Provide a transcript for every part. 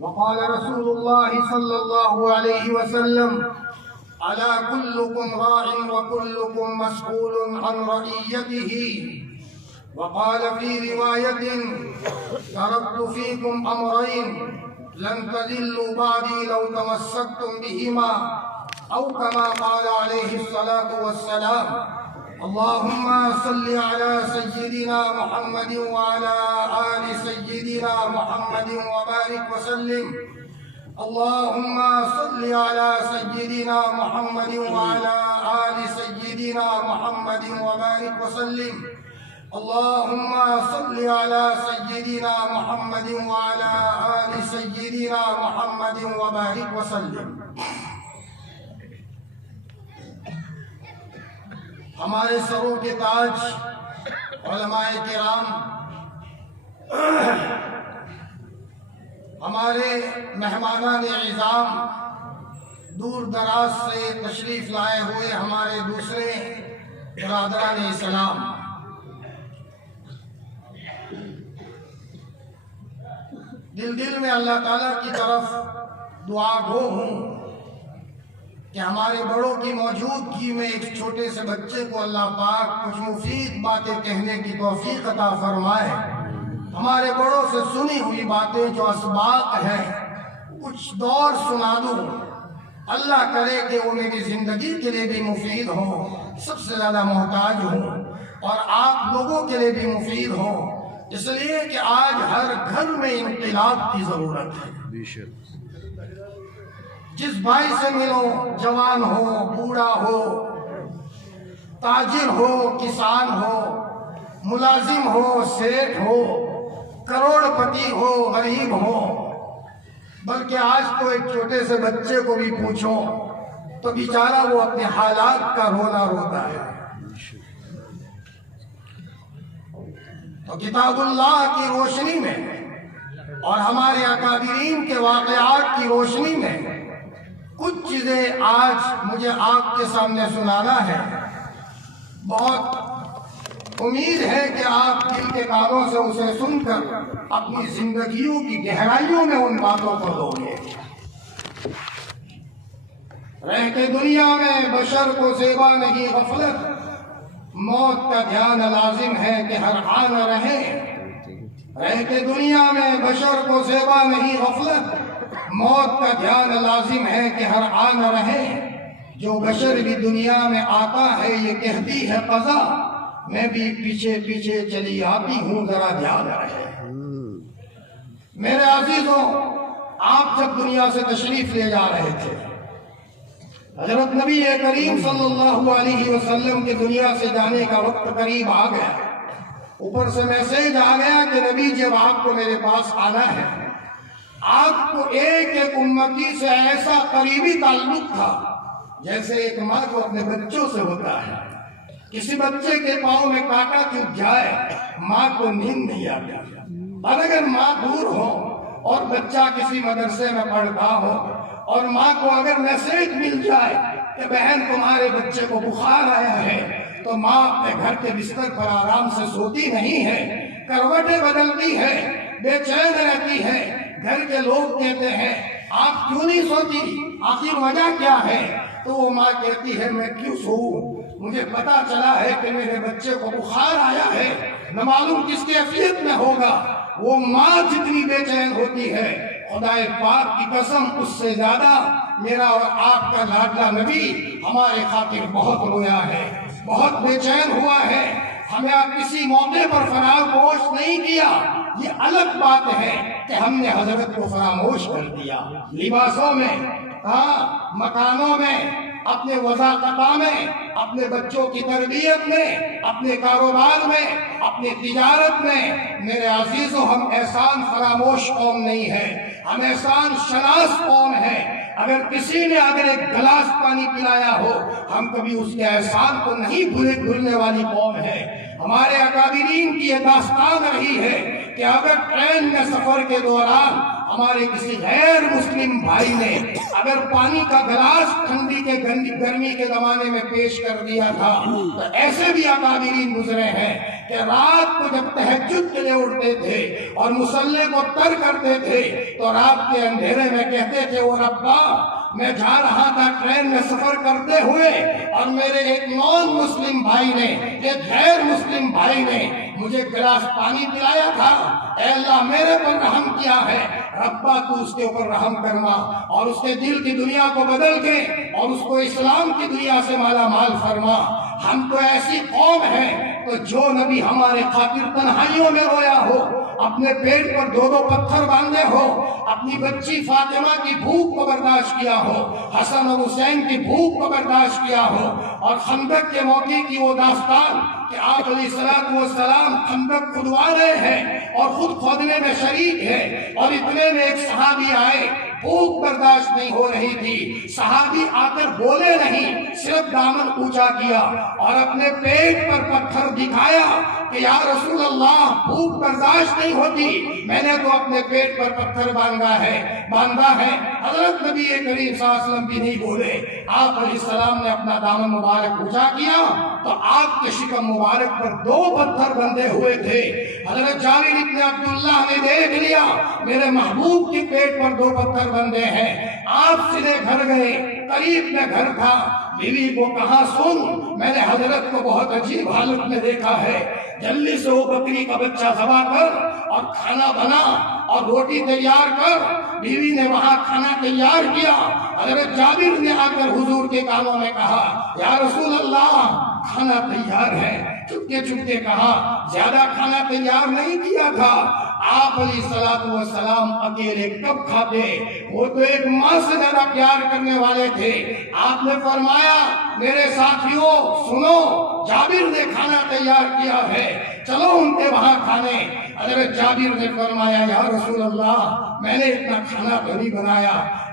وقال رسول الله صلى الله عليه وسلم: ألا كلكم راع وكلكم مسؤول عن رعيته. وقال في رواية: تركت فيكم أمرين لن تضلوا بعدي لو تمسكتم بهما، أو كما قال عليه الصلاة والسلام. اللهم صل على سيدنا محمد وعلى آل سيدنا محمد وبارك وسلم. اللهم صل على سيدنا محمد وعلى آل سيدنا محمد وبارك وسلم. اللهم صل على سيدنا محمد وعلى آل سيدنا محمد وبارك وسلم. ہمارے سروں کے تاج علماء کرام، ہمارے مہمانان اعظام، دور دراز سے تشریف لائے ہوئے ہمارے دوسرے برادران اسلام، دل میں اللہ تعالیٰ کی طرف دعا گو ہوں کہ ہمارے بڑوں کی موجودگی میں ایک چھوٹے سے بچے کو اللہ پاک کچھ مفید باتیں کہنے کی توفیق عطا فرمائے. ہمارے بڑوں سے سنی ہوئی باتیں جو اسباق ہیں کچھ دور سنا دوں. اللہ کرے کہ وہ میری زندگی کے لیے بھی مفید ہوں، سب سے زیادہ محتاج ہوں، اور آپ لوگوں کے لیے بھی مفید ہوں، اس لیے کہ آج ہر گھر میں انقلاب کی ضرورت ہے. جس بھائی سے ملو، جوان ہو، بوڑھا ہو، تاجر ہو، کسان ہو، ملازم ہو، سیٹھ ہو، کروڑ پتی ہو، غریب ہو، بلکہ آج تو ایک چھوٹے سے بچے کو بھی پوچھو تو بیچارہ وہ اپنے حالات کا رونا روتا ہے. تو کتاب اللہ کی روشنی میں اور ہمارے اکابرین کے واقعات کی روشنی میں کچھ چیزیں آج مجھے آپ کے سامنے سنانا ہے. بہت امید ہے کہ آپ دل کے کانوں سے اسے سن کر اپنی زندگیوں کی گہرائیوں میں ان باتوں کو لو گے. رہتے دنیا میں بشر کو زیبا نہیں غفلت، موت کا دھیان لازم ہے کہ ہر آن رہے. رہتے دنیا میں بشر کو زیبا نہیں غفلت، موت کا دھیان لازم ہے کہ ہر آن رہے. جو بشر بھی دنیا میں آتا ہے یہ کہتی ہے قضا، میں بھی پیچھے پیچھے چلی آتی ہوں، ذرا دھیان رہے. میرے عزیزوں، آپ جب دنیا سے تشریف لے جا رہے تھے، حضرت نبی کریم صلی اللہ علیہ وسلم کے دنیا سے جانے کا وقت قریب آ گیا. اوپر سے میسیج آ گیا کہ نبی جب آپ کو میرے پاس آنا ہے. آپ کو ایک ایک امتی سے ایسا قریبی تعلق تھا جیسے ایک ماں کو اپنے بچوں سے ہوتا ہے. کسی بچے کے پاؤں میں کانٹا چبھ جائے ماں کو نیند نہیں آتی، اور اگر ماں دور ہو اور بچہ کسی مدرسے میں پڑھتا ہو اور ماں کو اگر میسیج مل جائے کہ بہن تمہارے بچے کو بخار آیا ہے، تو ماں اپنے گھر کے بستر پر آرام سے سوتی نہیں ہے، کروٹیں بدلتی ہے، بے چین رہتی ہے. گھر کے لوگ کہتے ہیں آپ کیوں نہیں سوتی، آخر وجہ کیا ہے؟ تو وہ ماں کہتی ہے میں کیوں سوؤں، مجھے پتا چلا ہے کہ میرے بچے کو بخار آیا ہے، نہ معلوم کس کیفیت میں ہوگا. وہ ماں جتنی بے چین ہوتی ہے، خدا پاک کی قسم اس سے زیادہ میرا اور آپ کا لاڈلا نبی ہمارے خاطر بہت رویا ہے، بہت بے چین ہوا ہے. ہمیں کسی موقع پر فراموش نہیں کیا. یہ الگ بات ہے کہ ہم نے حضرت کو فراموش کر دیا. لباسوں میں، مکانوں میں، اپنے وضاقتہ میں، اپنے بچوں کی تربیت میں، اپنے کاروبار میں، اپنی تجارت میں. میرے عزیزوں، ہم احسان فراموش قوم نہیں ہے، ہم احسان شناس قوم ہے. اگر کسی نے اگر ایک گلاس پانی پلایا ہو، ہم کبھی اس کے احسان کو نہیں بھولنے والی قوم ہے. ہمارے اکابرین کی یہ داستان رہی ہے کہ اگر ٹرین میں سفر کے دوران ہمارے کسی غیر مسلم بھائی نے اگر پانی کا گلاس ٹھنڈی کے گرمی کے زمانے میں پیش کر دیا تھا، تو ایسے بھی اکابرین گزرے ہیں کہ رات کو جب تہجد کے لیے اٹھتے تھے اور مصلی کو تر کرتے تھے تو رات کے اندھیرے میں کہتے تھے وہ ربا میں جا رہا تھا ٹرین میں سفر کرتے ہوئے اور میرے ایک نان مسلم بھائی نے، ایک غیر مسلم بھائی نے مجھے گلاس پانی پلایا تھا، اے اللہ میرے پر رحم کیا ہے، ربا تو اس کے اوپر رحم کرنا اور اس کے دل کی دنیا کو بدل کے اور اس کو اسلام کی دنیا سے مالا مال فرما۔ ہم تو ایسی قوم ہے تو جو نبی ہمارے خاطر تنہائیوں میں رویا ہو، اپنے پیٹ پر 2 پتھر باندھے ہو، اپنی بچی فاطمہ کی بھوک کو برداشت کیا ہو، حسن اور حسین کی بھوک کو برداشت کیا ہو، اور خندق کے موقع کی وہ داستان کہ آپ علیہ السلام خندق کھدوا رہے ہیں اور خود کھودنے میں شریک ہے، اور اتنے میں ایک صحابی آئے، بھوک برداشت نہیں ہو رہی تھی، صحابی آ کر بولے نہیں، صرف دامن اونچا کیا اور اپنے پیٹ پر پتھر دکھایا کہ یا رسول اللہ بھوک برداشت نہیں ہوتی، میں نے تو اپنے پیٹ پر پتھر باندھا ہے۔ حضرت نبی کریم صلی اللہ علیہ وسلم بھی نہیں بولے، آپ علیہ السلام نے اپنا دامن مبارک اونچا کیا تو آپ کے شکم مبارک پر 2 پتھر بندھے ہوئے تھے۔ حضرت جابر ابن عبداللہ نے دیکھ لیا میرے محبوب کے پیٹ پر 2 پتھر بندھے ہیں، آپ سیدھے گھر گئے، قریب میں گھر تھا، بیوی کو کہا سن میں نے حضرت کو بہت عجیب حالت میں دیکھا ہے، جلدی سے وہ بکری کا بچہ ذبح کر اور کھانا بنا اور روٹی تیار کر۔ بیوی نے وہاں کھانا تیار کیا، حضرت جابر نے آ کر حضور کے کانوں میں کہا یا رسول اللہ کھانا تیار ہے، چپکے چپکے کہا زیادہ کھانا تیار نہیں کیا تھا، آپ علیہ السلام اکیلے کب کھاتے، وہ تو ایک ماں سے زیادہ پیار کرنے والے تھے۔ آپ نے فرمایا میرے ساتھیوں سنو، جابر نے کھانا تیار کیا ہے، چلو ان کے وہاں کھانے۔ حضرت جابر نے فرمایا یا رسول اللہ میں نے اتنا کھانا تو نہیں بنایا۔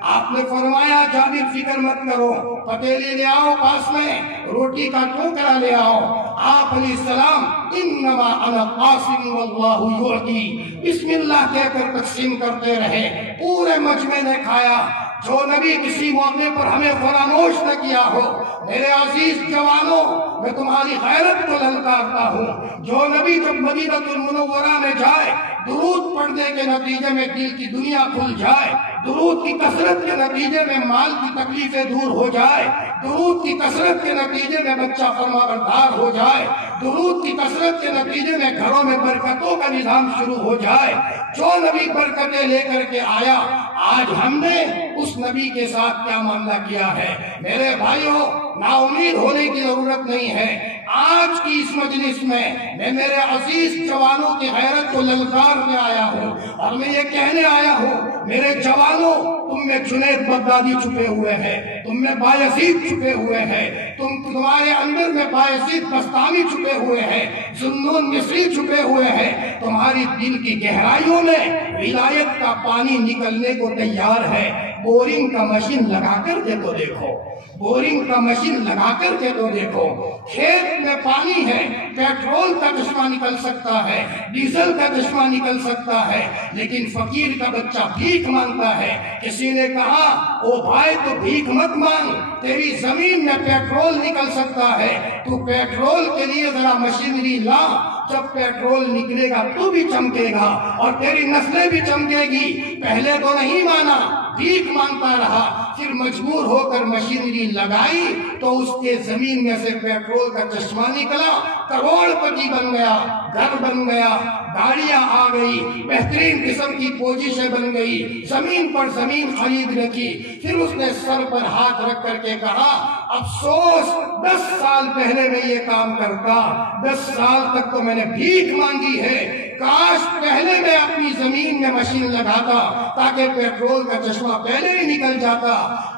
آپ نے فرمایا جابر فکر مت کرو، پتیلی لے آؤ پاس میں، روٹی کا ٹوکرا لے آؤ۔ آپ علیہ السلام انما انا قاسم واللہ یعطی بسم اللہ کہہ کر تقسیم کرتے رہے، پورے مجمع نے کھایا۔ جو نبی کسی موقع پر ہمیں فراموش نہ کیا ہو، میرے عزیز جوانوں میں تمہاری غیرت کو للکارتا ہوں، جو نبی جب مدینہ المنورہ میں جائے درود پڑھنے کے نتیجے میں دل کی دنیا کھل جائے، درود کی کثرت کے نتیجے میں مال کی تکلیفیں دور ہو جائے، درود کی کثرت کے نتیجے میں بچہ فرمانبردار ہو جائے، درود کی کثرت کے نتیجے میں گھروں میں برکتوں کا نظام شروع ہو جائے، جو نبی برکتیں لے کر کے آیا، آج ہم نے اس نبی کے ساتھ کیا معاملہ کیا ہے؟ میرے بھائیوں نا امید ہونے کی ضرورت نہیں ہے۔ آج کی اس مجلس میں میرے عزیز جوانوں کی غیرت کو للکارنے آیا ہوں اور میں یہ کہنے آیا ہوں میرے جوانوں تم میں جنید بغدادی چھپے ہوئے ہیں، تم میں بایزید چھپے ہوئے ہیں، تمہارے اندر میں بایزید بستامی چھپے ہوئے ہیں، ذوالنون مصری چھپے ہوئے ہیں، تمہاری دل کی گہرائیوں میں ولایت کا پانی نکلنے کو تیار ہے۔ بورنگ کا مشین لگا کر کے تو دیکھو، بورنگ کا مشین لگا کر کے تو دیکھو، کھیت میں پانی ہے، پیٹرول کا چشمہ نکل سکتا ہے، ڈیزل کا چشمہ نکل سکتا ہے، لیکن فقیر کا بچہ بھیک مانگتا ہے۔ کسی نے کہا او بھائی تو بھیک مت مانگ، تیری زمین میں پیٹرول نکل سکتا ہے، تو پیٹرول کے لیے ذرا مشینری لا، جب پیٹرول نکلے گا تو بھی چمکے گا اور تیری نسلیں بھی چمکے گی۔ پہلے تو نہیں مانا، بھیک مانگتا رہا، پھر مجبور ہو کر مشینری لگائی تو اس کے زمین میں سے پیٹرول کا چشمہ نکلا، کروڑ پتی بن گیا، گھر بن گیا، گاڑیاں آ گئی، بہترین قسم کی پوزیشن بن گئی، زمین پر زمین خرید رکھی۔ پھر اس نے سر پر ہاتھ رکھ کر کے کہا افسوس 10 سال پہلے میں یہ کام کرتا، 10 سال تک تو میں نے بھیک مانگی ہے، کاش پہلے میں اپنی زمین میں مشین لگاتا تاکہ پیٹرول کا چشمہ پہلے ہی نکل جاتا۔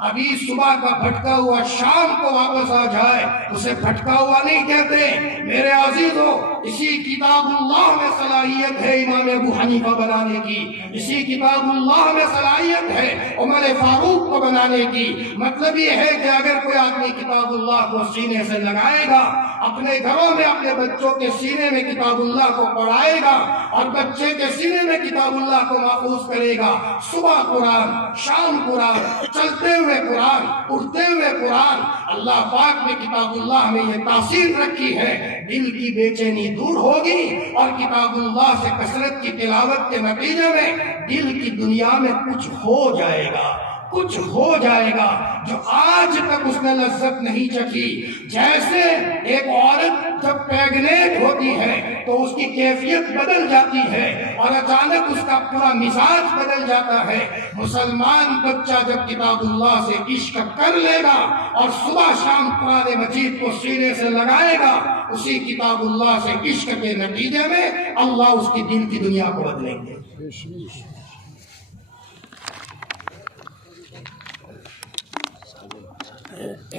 ابھی صبح کا بھٹکا ہوا شام کو واپس آ جائے اسے بھٹکا ہوا نہیں کہتے۔ میرے عزیزوں اسی کتاب اللہ میں صلاحیت ہے امام ابو حنیفہ بنانے کی، اسی کتاب اللہ میں صلاحیت ہے عمر فاروق کو بنانے کی۔ مطلب یہ ہے کہ اگر کوئی آدمی کتاب اللہ کو سینے سے لگائے گا، اپنے گھروں میں اپنے بچوں کے سینے میں کتاب اللہ کو پڑھائے گا اور بچے کے سینے میں کتاب اللہ کو محفوظ کرے گا، صبح قرآن، شام قرآن، چلتے ہوئے قرآن، اٹھتے ہوئے قرآن۔ اللہ پاک نے کتاب اللہ میں یہ تاثیر رکھی ہے، دل کی بے چینی دور ہوگی اور کتاب اللہ سے کثرت کی تلاوت کے نتیجے میں دل کی دنیا میں کچھ ہو جائے گا، کچھ ہو جائے گا جو آج تک اس نے لذت نہیں چکھی۔ جیسے ایک عورت جب پیگنیٹ ہوتی ہے تو اس کی کیفیت بدل جاتی ہے اور اچانک اس کا پورا مزاج بدل جاتا ہے، مسلمان بچہ جب کتاب اللہ سے عشق کر لے گا اور صبح شام قرآن مجید کو سینے سے لگائے گا، اسی کتاب اللہ سے عشق کے نتیجے میں اللہ اس کی دل کی دنیا کو بدلیں گے۔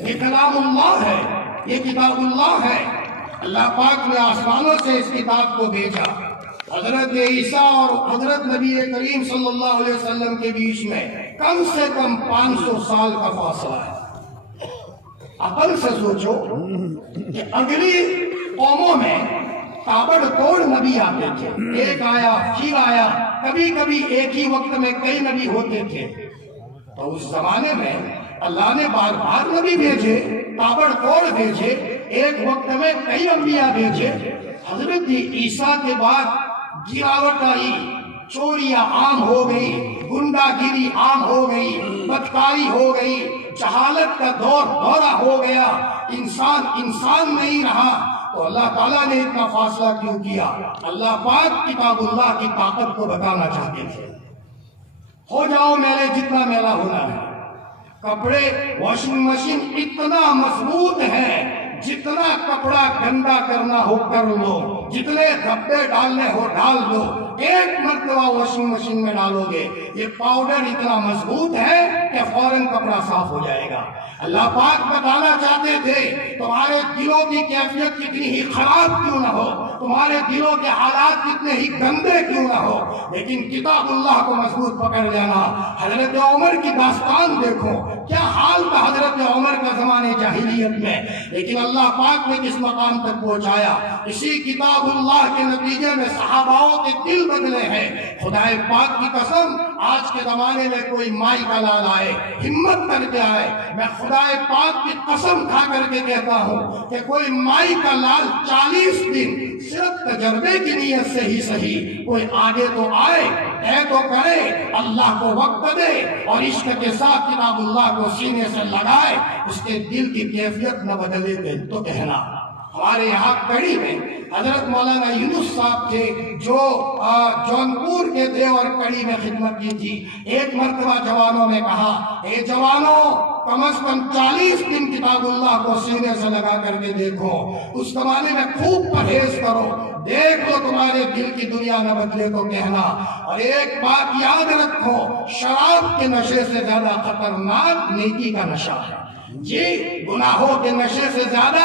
یہ کلام اللہ ہے، یہ کتاب اللہ ہے۔ اللہ پاک نے آسمانوں سے اس کتاب کو بھیجا۔ حضرت عیسیٰ اور حضرت نبی کریم صلی اللہ علیہ وسلم کے بیچ میں کم سے کم 500 سال کا فاصلہ ہے۔ عقل سے سوچو کہ اگلی قوموں میں تابڑ توڑ نبی آتے تھے، ایک آیا پھر آیا، کبھی کبھی ایک ہی وقت میں کئی نبی ہوتے تھے۔ تو اس زمانے میں اللہ نے بار بار نبی بھیجے، تابڑ توڑ بھیجے، ایک وقت میں کئی انبیاء بھیجے۔ حضرت عیسیٰ کے بعد گراوٹ آئی، چوریاں عام ہو گئی، گنڈا گیری عام ہو گئی، بدکاری ہو گئی، جہالت کا دورہ ہو گیا، انسان نہیں رہا۔ تو اللہ تعالیٰ نے اتنا فاصلہ کیوں کیا؟ اللہ پاک کتاب اللہ کی طاقت کو بتانا چاہتے تھے۔ ہو جاؤ میلے جتنا میلہ ہونا ہے، کپڑے واشنگ مشین اتنا مضبوط ہے، جتنا کپڑا گندا کرنا ہو کر لو، جتنے دھبے ڈالنے ہو ڈال دو، ایک مرتبہ واشنگ مشین میں ڈالو گے، یہ پاؤڈر اتنا مضبوط ہے کہ فوراً کپڑا صاف ہو جائے گا۔ اللہ پاک بتانا چاہتے تھے تمہارے دلوں کی کیفیت کتنی ہی خراب کیوں نہ ہو، تمہارے دلوں کے حالات کتنے ہی گندے کیوں نہ ہو، لیکن کتاب اللہ کو مضبوط پکڑ لینا۔ حضرت عمر کی داستان دیکھو، کیا حال تھا حضرت عمر کا زمانے جاہلیت میں، لیکن اللہ پاک نے کس مقام تک پہنچایا۔ اسی کتاب اللہ کے نتیجے میں صحاباؤں کے دل بدلے ہیں۔ خدا پاک کی قسم، آج کے زمانے میں کوئی مائی کا لال آئے، ہمت کر کے آئے، میں خدا پاک کی قسم کھا کر کے کہتا ہوں کہ کوئی مائی کا لال 40 دن صرف تجربے کی نیت سے ہی صحیح کوئی آگے تو آئے، ہے تو کرے، اللہ کو وقت دے اور عشق کے ساتھ کتاب اللہ کو سینے سے لگائے، اس کے دل کی کیفیت نہ بدلے تو کہنا۔ ہمارے یہاں کڑی میں حضرت مولانا یونس صاحب تھے جو جونپور کے تھے اور کڑی میں خدمت کی تھی۔ ایک مرتبہ جوانوں نے کہا، اے جوانوں، کم از کم 40 دن کتاب اللہ کو سینے سے لگا کر کے دیکھو، اس زمانے میں خوب پرہیز کرو، دیکھ لو تمہارے دل کی دنیا نہ بدلے تو کہنا۔ اور ایک بات یاد رکھو، شراب کے نشے سے زیادہ خطرناک نیکی کا نشہ ہے۔ یہ گناہوں کے نشے سے زیادہ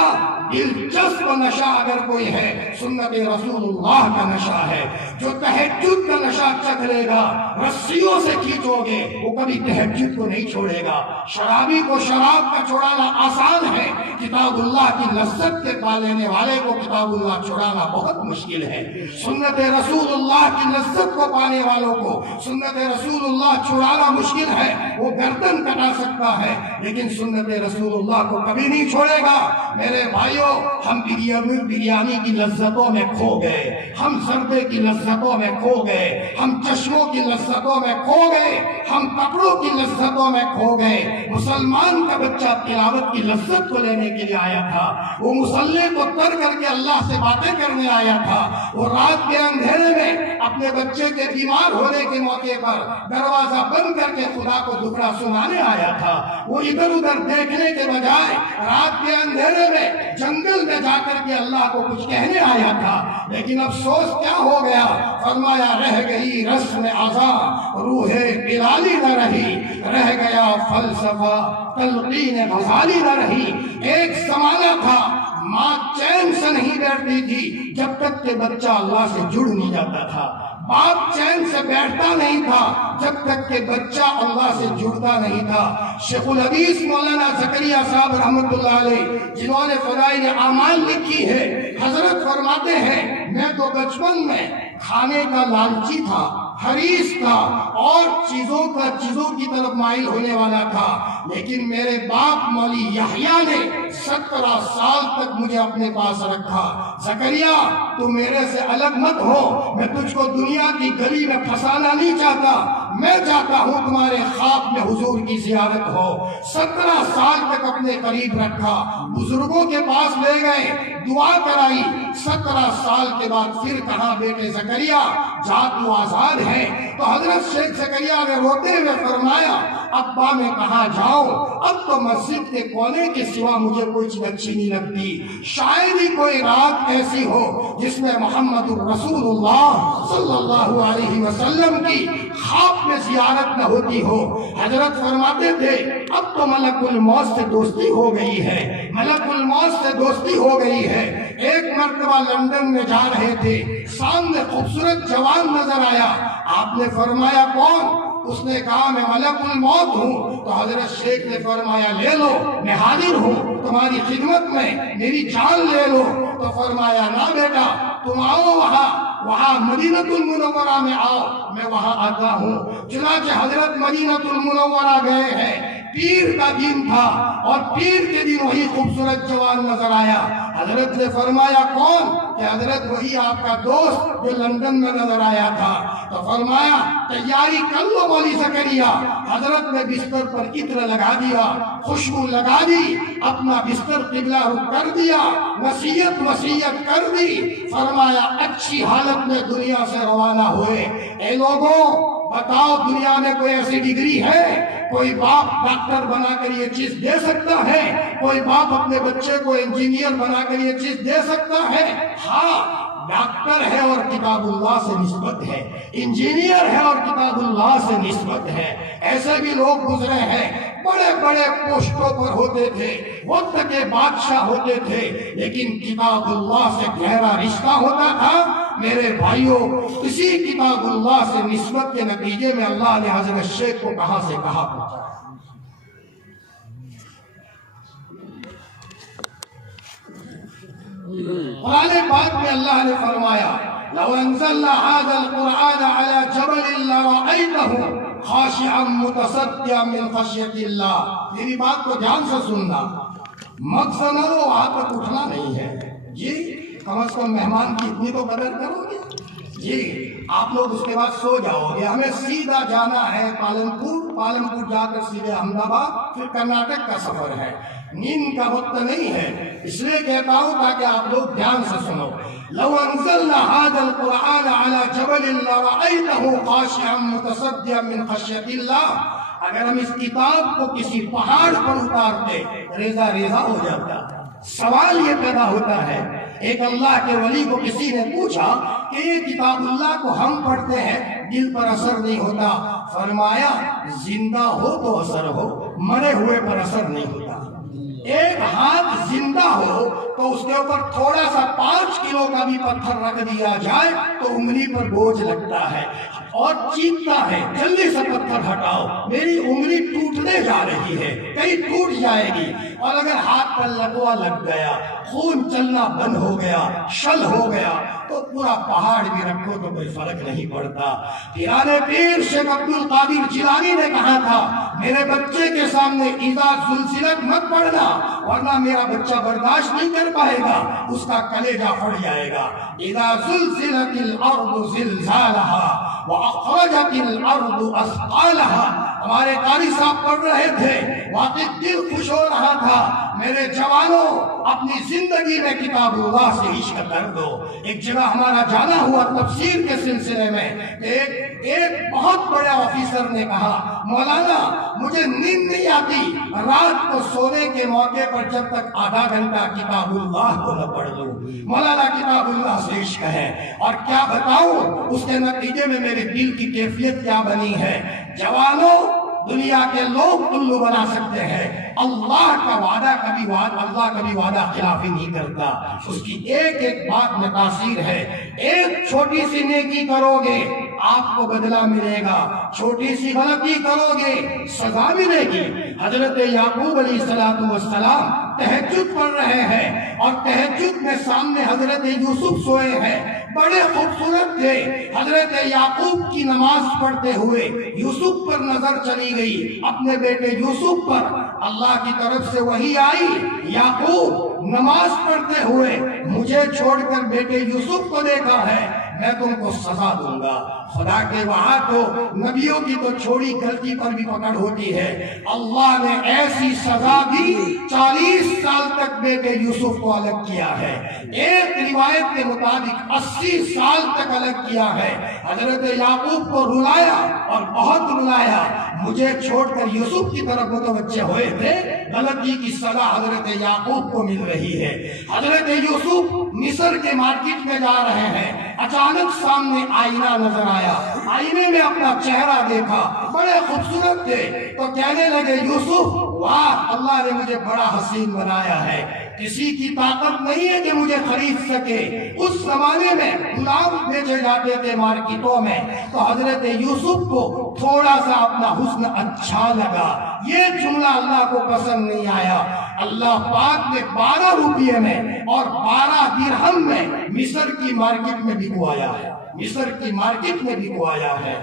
دلچسپ نشہ اگر کوئی ہے، سنت رسول اللہ کا نشہ ہے۔ جو تہجد کا نشہ چکھ لے گا، رسیوں سے کھینچو گے، وہ کبھی تہجد کو نہیں چھوڑے گا۔ شرابی کو شراب کا چھڑانا آسان ہے، کتاب اللہ کی لذت کے پا لینے والے کو کتاب اللہ چھڑانا بہت مشکل ہے۔ سنت رسول اللہ کی لذت کو پانے والوں کو سنت رسول اللہ چھڑانا مشکل ہے، وہ گردن کٹا سکتا ہے لیکن سنت رسول اللہ کو کبھی نہیں چھوڑے گا۔ میرے بھائیوں، ہم بریانی کی لذتوں میں کھو گئے، ہم زردے کی لذتوں میں کھو گئے، ہم چشموں کی لذتوں میں کھو گئے، ہم کپڑوں کی لذتوں میں کھو گئے۔ مسلمان کا بچہ تلاوت کی لذت کو لینے کے لیے آیا تھا، وہ مصلی کو تر کر کے اللہ سے باتیں کرنے آیا تھا، وہ رات کے اندھیرے میں اپنے بچے کے بیمار ہونے کے موقع پر دروازہ بند کر کے خدا کو دکھڑا سنانے آیا تھا۔ وہ ادھر ادھر دیکھنے کے بجائے رات کے اندھیرے میں جنگل میں جا کر کے اللہ کو کچھ کہنے آیا تھا، لیکن افسوس کیا ہو گیا؟ فرمایا رہ گئی رسم اذاں، روح بلالی نہ رہی، رہ گیا فلسفہ تلقین غزالی نہ رہی۔ ایک زمانہ تھا ماں چین سے نہیں بیٹھتی تھی جب تک کہ بچہ اللہ سے جڑ نہیں جاتا تھا، باپ چین سے بیٹھتا نہیں تھا جب تک کہ بچہ اللہ سے جڑتا نہیں تھا۔ شیخ الحدیث مولانا زکریا صاحب رحمۃ اللہ علیہ، جنہوں نے فضائل اعمال لکھی ہے، حضرت فرماتے ہیں میں تو بچپن میں کھانے کا لالچی تھا، حریص تھا اور چیزوں کی طرف مائل ہونے والا تھا، لیکن میرے باپ مولی یحییٰ نے 17 سال تک مجھے اپنے پاس رکھا۔ زکریا تو میرے سے الگ مت ہو، میں تجھ کو دنیا کی گلی میں پھنسانا نہیں چاہتا، میں چاہتا ہوں تمہارے خواب میں حضور کی زیارت ہو۔ 17 سال تک اپنے قریب رکھا، بزرگوں کے پاس لے گئے، دعا کرائی۔ 17 سال کے بعد پھر کہا بیٹے زکریا جا تو آزاد ہے، تو حضرت شیخ زکریا نے روتے ہوئے فرمایا ابا میں کہاں جاؤں، اب تو مسجد کے کونے کے سوا مجھے کوئی چیز اچھی نہیں لگتی، شاید ہی کوئی رات ایسی ہو جس میں محمد رسول اللہ صلی اللہ علیہ وسلم کی خواب میں زیارت نہ ہوتی ہو۔ حضرت فرماتے تھے اب تو ملک الموت سے دوستی ہو گئی ہے، ملک الموت سے دوستی ہو گئی ہے۔ ایک مرتبہ لندن میں جا رہے تھے، سامنے خوبصورت جوان نظر آیا، آپ نے فرمایا کون؟ اس نے کہا میں ملک الموت ہوں۔ تو حضرت شیخ نے فرمایا لے لو، میں حاضر ہوں تمہاری خدمت میں، میری جان لے لو۔ تو فرمایا نہ بیٹا تم آؤ وہاں مدینۃ المنورہ میں آؤ، میں وہاں آتا ہوں۔ چنانچہ حضرت مدینۃ المنورہ گئے ہیں، پیر کا دن تھا اور پیر کے دن وہی خوبصورت جوان نظر آیا۔ حضرت نے فرمایا کون؟ کہ حضرت وہی آپ کا دوست جو لندن میں نظر آیا تھا۔ تو فرمایا تیاری کر لو مولی زکریا۔ حضرت نے بستر پر عطر لگا دیا، خوشبو لگا دی، اپنا بستر قبلہ رخ کر دیا، وصیت کر دی۔ فرمایا اچھی حالت میں دنیا سے روانہ ہوئے۔ اے لوگوں بتاؤ دنیا میں کوئی ایسی ڈگری ہے؟ کوئی باپ ڈاکٹر بنا کر یہ چیز دے سکتا ہے؟ کوئی باپ اپنے بچے کو انجینئر بنا کر یہ چیز دے سکتا ہے؟ ہاں ڈاکٹر ہے اور کتاب اللہ سے نسبت ہے، انجینئر ہے اور کتاب اللہ سے نسبت ہے۔ ایسے بھی لوگ گزرے ہیں، بڑے بڑے پوسٹوں پر ہوتے تھے، وقت کے بادشاہ ہوتے تھے، لیکن کتاب اللہ سے گہرا رشتہ ہوتا تھا۔ میرے بھائیوں اسی کتاب اللہ سے نسبت کے نتیجے میں اللہ نے حضرت شیخ کو کہاں سے کہا پہنچا۔ قرآن پاک میں اللہ نے فرمایا لو انزلنا هذا القرآن على جبل لرأيته خاشعا متصدعا من خشية اللہ۔ میری بات کو دھیان سے سننا، مقصد وہاں تک اٹھنا نہیں ہے جی، کم از کم مہمان کی اتنی تو قدر کرو گے جی، آپ لوگ اس کے بعد سو جاؤ گے۔ ہمیں سیدھا جانا ہے پالنپور جا کر سیدھے احمد آباد، پھر کرناٹک کا سفر ہے، نیند کا وقت نہیں ہے، اس لیے کہتا ہوں تاکہ آپ لوگ دھیان سے سنو۔ لو انزلنا هذا القرآن على جبل لرأيته خاشعا متصدعا من خشية اللہ، اگر ہم اس کتاب کو کسی پہاڑ پر اتارتے ریزہ ریزہ ہو جاتا۔ سوال یہ پیدا ہوتا ہے، ایک اللہ کے ولی کو کسی نے پوچھا کہ یہ کتاب اللہ کو ہم پڑھتے ہیں دل پر اثر نہیں ہوتا۔ فرمایا زندہ ہو تو اثر ہو، مرے ہوئے پر اثر نہیں ہوتا۔ ایک ہاتھ زندہ ہو تو اس کے اوپر تھوڑا سا 5 کلو کا بھی پتھر رکھ دیا جائے تو انگلی پر بوجھ لگتا ہے اور چیختا ہے جلدی سے پتھر ہٹاؤ، میری انگلی ٹوٹنے جا رہی ہے، کہیں ٹوٹ جائے گی۔ اور اگر ہاتھ پر لکوا لگ گیا، خون چلنا بند ہو گیا، شل ہو گیا، تو پورا پہاڑ بھی رکھو تو کوئی فرق نہیں پڑتا۔ پیران پیر شیخ عبد القادر جیلانی نے کہا تھا میرے بچے کے سامنے اذا زلزلت مت پڑھنا، ورنہ میرا بچہ برداشت نہیں کر پائے گا، اس کا کلیجہ پھٹ جائے گا۔ اذا زلزلت الارض زلزالها واخرجت الارض اثقالها۔ ہمارے قاری صاحب پڑھ رہے تھے، واقعی دل خوش ہو رہا تھا۔ میرے جوانوں اپنی زندگی میں کتاب اللہ سے عشق کر دو۔ ایک جگہ ہمارا جانا ہوا تفسیر کے سلسلے میں، ایک بہت بڑے آفیسر نے کہا مولانا مجھے نیند نہیں آتی رات کو سونے کے موقع پر جب تک آدھا گھنٹہ کتاب اللہ کو نہ پڑھ لوں۔ مولانا کتاب اللہ سے عشق ہے، اور کیا بتاؤں اس کے نتیجے میں میرے دل کی کیفیت کیا بنی ہے۔ جوانوں دنیا کے لوگ الو بنا سکتے ہیں، اللہ کا وعدہ کبھی وعدہ خلافی نہیں کرتا۔ اس کی ایک ایک بات میں تاثیر ہے۔ ایک چھوٹی سی نیکی کرو گے آپ کو بدلہ ملے گا، چھوٹی سی غلطی کرو گے سزا ملے گی۔ حضرت یعقوب علیہ السلام تہجد پڑھ رہے ہیں اور تہجد میں سامنے حضرت یوسف سوئے ہیں۔ بڑے خوبصورت تھے۔ حضرت یعقوب کی نماز پڑھتے ہوئے یوسف پر نظر چلی گئی، اپنے بیٹے یوسف پر اللہ کی طرف سے وحی آئی، یعقوب نماز پڑھتے ہوئے مجھے چھوڑ کر بیٹے یوسف کو دیکھا ہے، میں تم کو سزا دوں گا۔ خدا کے وہاں تو نبیوں کی تو چھوڑی غلطی پر بھی پکڑ ہوتی ہے، اللہ نے ایسی سزا دی 40 سال تک بیٹے یوسف کو الگ کیا ہے، ایک روایت کے مطابق 80 سال تک الگ کیا ہے۔ حضرت یعقوب کو رلایا اور بہت رلایا، مجھے چھوڑ کر یوسف کی طرف متوجہ ہوئے تھے، غلطی کی سزا حضرت یعقوب کو مل رہی ہے۔ حضرت یوسف مصر کے مارکیٹ میں جا رہے ہیں، اچانک سامنے آئینہ نظر آیا، آئینے میں اپنا چہرہ دیکھا، بڑے خوبصورت تھے، تو کہنے لگے یوسف واہ، اللہ نے مجھے بڑا حسین بنایا ہے، کسی کی طاقت نہیں ہے کہ مجھے خرید سکے۔ اس زمانے میں غلام بیچے جاتے تھے مارکیٹوں میں، تو حضرت یوسف کو تھوڑا سا اپنا حسن اچھا لگا، یہ جملہ اللہ کو پسند نہیں آیا۔ اللہ پاک نے 12 روپے میں اور 12 درہم میں مصر کی مارکیٹ میں بکوایا ہے، مصر کی مارکیٹ میں بکوایا ہے۔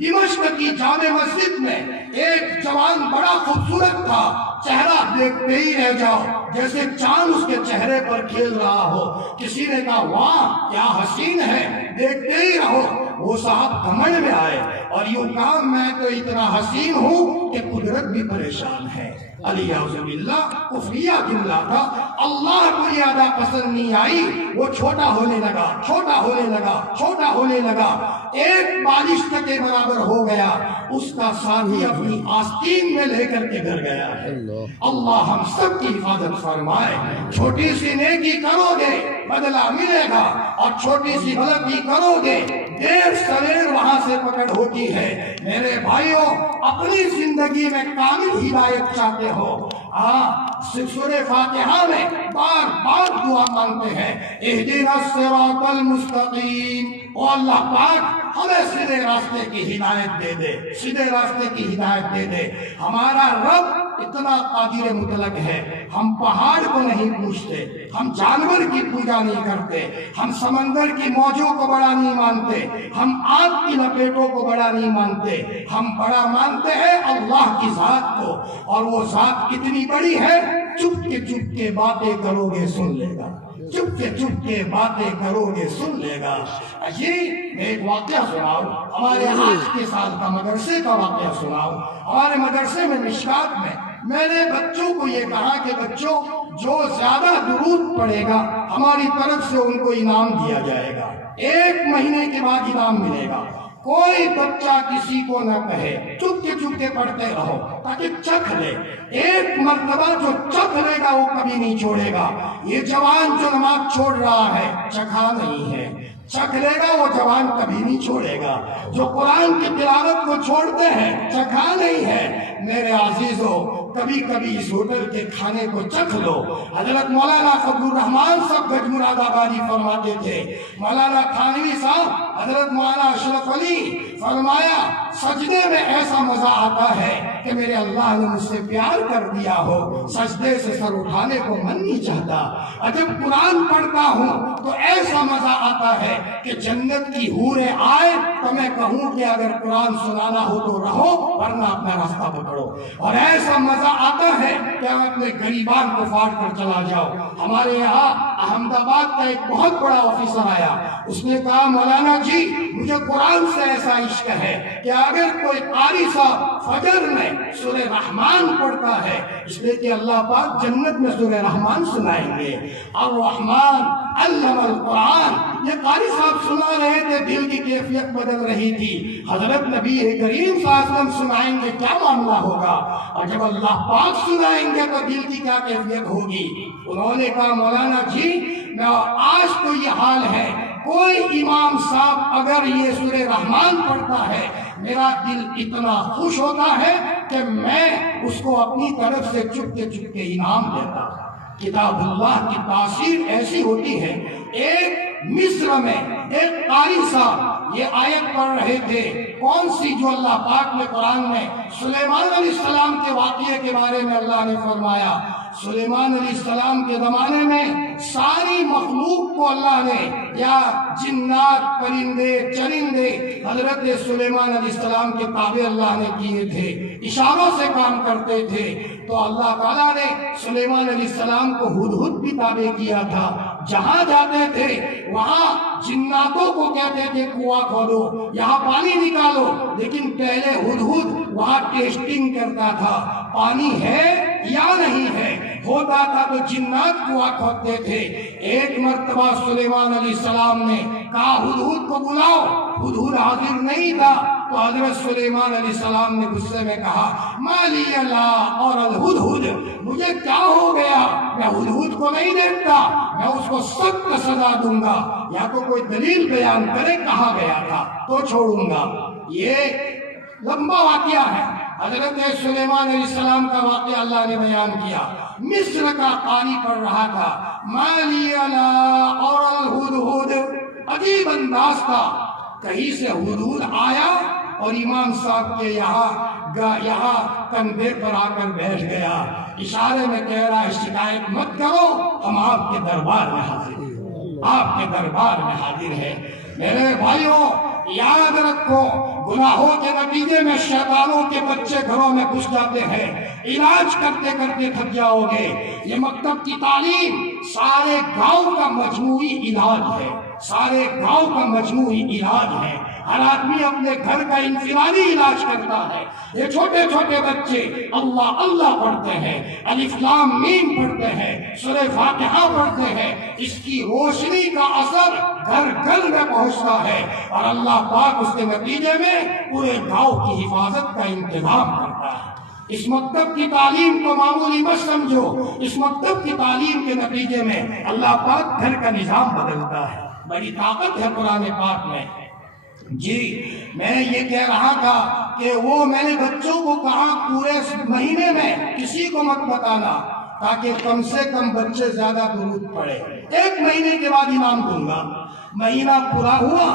دمشق کی جامع مسجد میں ایک جوان بڑا خوبصورت تھا، چہرہ دیکھتے ہی رہ جاؤ، جیسے چاند اس کے چہرے پر کھیل رہا ہو۔ کسی نے کہا واہ کیا حسین ہے، دیکھتے ہی رہو۔ وہ صاحب گھمنڈ میں آئے اور یوں کہا میں تو اتنا حسین ہوں کہ قدرت بھی پریشان ہے۔ علی اعوذ باللہ کفریہ جملہ تھا، اللہ کو یہ ادا پسند نہیں آئی، وہ چھوٹا ہونے لگا، چھوٹا ہونے لگا، چھوٹا ہونے لگا، ایک بالش تک کے برابر ہو گیا، اس کا ساتھی اپنی آستین میں لے کر کے گھر گیا ہے۔ اللہ ہم سب کی حفاظت فرمائے۔ چھوٹی سی نیکی کرو گے بدلہ ملے گا، اور چھوٹی سی غلطی کرو گے دیر سویر وہاں سے پکڑ ہوتی ہے۔ میرے بھائیوں، اپنی زندگی میں کامل ہدایت چاہتے ہو، سورہ فاتحہ میں بار بار دعا مانگتے ہیں، اہدنا الصراط المستقیم، او اللہ پاک ہمیں سیدھے راستے کی ہدایت دے دے، سیدھے راستے کی ہدایت دے دے۔ ہمارا رب اتنا قادر مطلق ہے، ہم پہاڑ کو نہیں پوجتے، ہم جانور کی پوجا نہیں کرتے، ہم سمندر کی موجوں کو بڑا نہیں مانتے، ہم آگ کی لپیٹوں کو بڑا نہیں مانتے، ہم بڑا مانتے ہیں اللہ کی ذات کو، اور وہ ذات کتنی بڑی ہے، چپ کے باتیں کرو گے سن لے گا، چپ کے باتیں کرو گے سن لے گا۔ یہ میں ایک واقعہ سناؤ، ہمارے آج کے سال کا مدرسے کا واقعہ سناؤ۔ ہمارے مدرسے میں مشکات میں نے بچوں کو یہ کہا کہ بچوں جو زیادہ درود پڑھے گا ہماری طرف سے ان کو انعام دیا جائے گا، 1 مہینے کے بعد انعام ملے گا۔ کوئی بچہ کسی کو نہ کہے، چپ کے پڑھتے رہو تاکہ چکھ لے، ایک مرتبہ جو چکھ لے گا وہ کبھی نہیں چھوڑے گا۔ یہ جوان جو نماز چھوڑ رہا ہے چکھا نہیں ہے، چکھ لے گا وہ جوان کبھی نہیں چھوڑے گا۔ جو قرآن کی تلاوت کو چھوڑتے ہیں چکھا نہیں ہے۔ میرے عزیزو، کبھی کبھی اس ہوٹل کے کھانے کو چکھ لو۔ حضرت مولانا فضل الرحمان صاحب گج مراد آبادی فرماتے تھے، مولانا تھانوی صاحب، حضرت مولانا اشرف علی فرمایا سجدے میں ایسا مزہ آتا ہے کہ میرے اللہ نے مجھ سے پیار کر دیا ہو، سجدے سے سر اٹھانے کو من نہیں چاہتا، اور جب قرآن پڑھتا ہوں تو ایسا مزہ آتا ہے کہ جنت کی حوریں آئے تو میں کہوں کہ اگر قرآن سنانا ہو تو رہو ورنہ اپنا راستہ پکڑو، اور ایسا مزہ آتا ہے کہ ہم اپنے غریبان کو پھاڑ کر چلا جاؤ۔ ہمارے یہاں احمد آباد کا ایک بہت بڑا آفیسر آیا، اس نے کہا مولانا جی مجھے قرآن سے ایسا عشق ہے کہ اگر کوئی قاری صاحب فجر میں سورہ رحمان پڑھتا ہے، اس لیے کہ اللہ پاک جنت میں سورہ رحمان سنائیں گے۔ الرحمن علم القرآن، یہ قاری صاحب سنا رہے تھے، دل کی کیفیت بدل رہی تھی۔ حضرت نبی کریم صلی اللہ علیہ وسلم سنائیں گے کیا معاملہ ہوگا، اور جب اللہ پاک سنائیں گے تو دل کی کیا کیفیت ہوگی۔ انہوں نے کہا مولانا جی آج تو یہ حال ہے، کوئی امام صاحب اگر یہ سورہ رحمان پڑھتا ہے میرا دل اتنا خوش ہوتا ہے کہ میں اس کو اپنی طرف سے چپ کے انعام دیتا۔ کتاب اللہ کی تاثیر ایسی ہوتی ہے۔ ایک مصر میں ایک قاری صاحب یہ آیت پڑھ رہے تھے، کون سی جو اللہ پاک نے قرآن میں سلیمان علیہ السلام کے واقعے کے بارے میں اللہ نے فرمایا، سلیمان علیہ السلام کے زمانے میں ساری مخلوق کو اللہ نے، یا جنات، پرندے، چرندے، حضرت سلیمان علیہ السلام کے تابع اللہ نے کیے تھے، اشاروں سے کام کرتے تھے۔ تو اللہ تعالیٰ نے سلیمان علیہ السلام کو ہدہد بھی تابع کیا تھا۔ جہاں جاتے تھے وہاں جناتوں کو کہتے تھے کنواں کھودو، یہاں پانی نکالو، لیکن پہلے ہدہد وہاں ٹیسٹنگ کرتا تھا، پانی ہے یا نہیں ہے۔ ہوتا تھا تو جنات کنواں کھودتے تھے۔ ایک مرتبہ سلیمان علیہ السلام نے کہا ہدہد کو بلاؤ، ہدہد حاضر نہیں تھا، تو حضرت سلیمان علیہ السلام نے غصے میں کہا ما لی لا اور الہدہد، مجھے کیا ہو گیا، میں ہدہد کو نہیں دیکھتا، میں اس کو سخت سزا دوں گا، یا تو کوئی دلیل بیان کرے کہا گیا تھا تو چھوڑوں گا۔ یہ لمبا واقعہ ہے، حضرت سلیمان علیہ السلام کا واقعہ اللہ نے بیان کیا۔ مصر کا قاری پڑھ رہا تھا ما لی لا اور الہدہد، عجیب انداز تھا، کہیں سے ہدہد آیا اور امام صاحب کے یہاں کندھے پر آ کر بیٹھ گیا، اشارے میں کہہ رہا ہے شکایت مت کرو، ہم آپ کے دربار میں حاضر ہیں، آپ کے دربار میں حاضر ہیں۔ میرے بھائیوں یاد رکھو، گناہوں کے نتیجے میں شیطانوں کے بچے گھروں میں گھس جاتے ہیں، علاج کرتے کرتے تھک جاؤ گے۔ یہ مکتب کی تعلیم سارے گاؤں کا مجموعی علاج ہے، سارے گاؤں کا مجموعی علاج ہے۔ ہر آدمی اپنے گھر کا انفرادی علاج کرتا ہے۔ یہ چھوٹے چھوٹے بچے اللہ اللہ پڑھتے ہیں، الف لام میم پڑھتے ہیں، سورہ فاتحہ پڑھتے ہیں، اس کی روشنی کا اثر گھر گھر میں پہنچتا ہے، اور اللہ پاک اس کے نتیجے میں پورے گاؤں کی حفاظت کا انتظام کرتا ہے۔ اس مکتب کی تعلیم کو معمولی مت سمجھو، اس مکتب کی تعلیم کے نتیجے میں اللہ پاک گھر کا نظام بدلتا ہے۔ بڑی طاقت ہے قرآن پاک میں۔ جی میں یہ کہہ رہا تھا کہ وہ میں نے بچوں کو کہا پورے مہینے میں کسی کو مت بتانا، تاکہ کم سے کم بچے زیادہ درود پڑھے۔ ایک مہینے کے بعد انعام دوں گا۔ مہینہ پورا ہوا،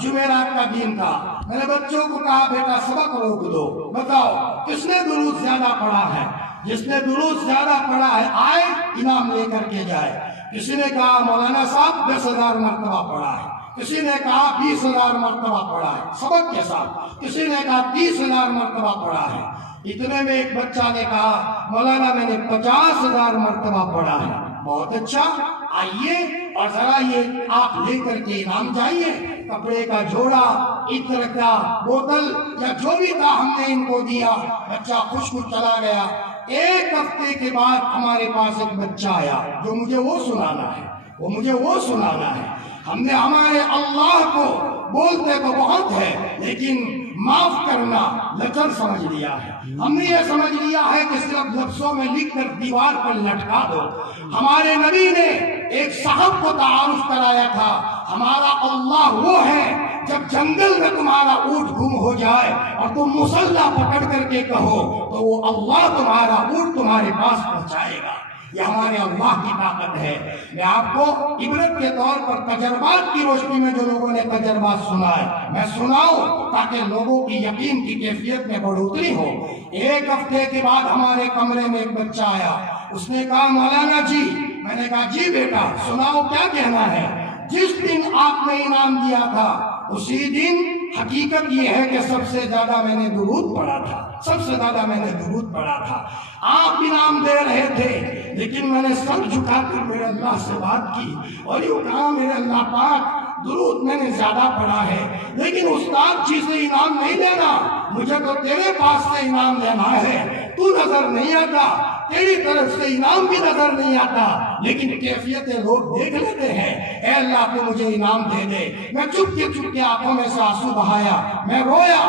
جمعرات کا دن تھا، میں نے بچوں کو کہا بیٹا سبق روک دو، بتاؤ کس نے درود زیادہ پڑھا ہے، جس نے درود زیادہ پڑھا ہے آئے انعام لے کر کے جائے۔ کسی نے کہا مولانا صاحب 10,000 مرتبہ پڑھا ہے، کسی نے کہا 20,000 مرتبہ پڑھا ہے سبق کے ساتھ، کسی نے کہا 30,000 مرتبہ پڑھا ہے۔ اتنے میں ایک بچہ نے کہا مولانا میں نے 50,000 مرتبہ پڑھا ہے۔ بہت اچھا، آئیے اور ذرا یہ آپ لے کر کے انعام جائیے۔ کپڑے کا جوڑا، عطر کا بوتل یا جو بھی تھا ہم نے ان کو دیا، بچہ خوش خوش چلا گیا۔ ایک ہفتے کے بعد ہمارے پاس ایک بچہ آیا جو مجھے وہ سنانا ہے۔ ہم نے ہمارے اللہ کو بولتے تو بہت ہے لیکن معاف کرنا لچر سمجھ لیا ہے۔ ہم نے یہ سمجھ لیا ہے کہ صرف لفظوں میں لکھ کر دیوار پر لٹکا دو۔ ہمارے نبی نے ایک صاحب کو تعارف کرایا تھا، ہمارا اللہ وہ ہے جب جنگل میں تمہارا اونٹ گم ہو جائے اور تم مسلح پکڑ کر کے کہو تو وہ اللہ تمہارا اونٹ تمہارے پاس پہنچائے گا۔ یہ ہمارے اللہ کی طاقت ہے۔ میں آپ کو عبرت کے طور پر تجربات کی روشنی میں جو لوگوں نے تجربات سنا ہے میں سناؤں تاکہ لوگوں کی یقین کی کیفیت میں بڑھوتری ہو۔ ایک ہفتے کے بعد ہمارے کمرے میں ایک بچہ آیا، اس نے کہا مولانا جی، میں نے کہا جی بیٹا سناؤ کیا کہنا ہے۔ جس دن آپ نے انعام دیا تھا اسی دن حقیقت یہ ہے کہ سب سے زیادہ میں نے درود پڑھا تھا، آپ انعام دے رہے تھے لیکن میں نے سر جھکا کر میرے اللہ سے بات کی اور یوں کہا میرے اللہ پاک درود میں نے زیادہ پڑھا ہے لیکن استاد جی سے انعام نہیں لینا، مجھے تو تیرے پاس سے انعام لینا ہے۔ تو نظر نہیں آتا، تیری طرف سے انعام بھی نظر نہیں آتا، لیکن کیفیتیں لوگ دیکھ لیتے ہیں۔ اے اللہ تو مجھے انعام دے دے۔ میں چپ کے آنکھوں میں سے آنسو بہایا، میں رویا۔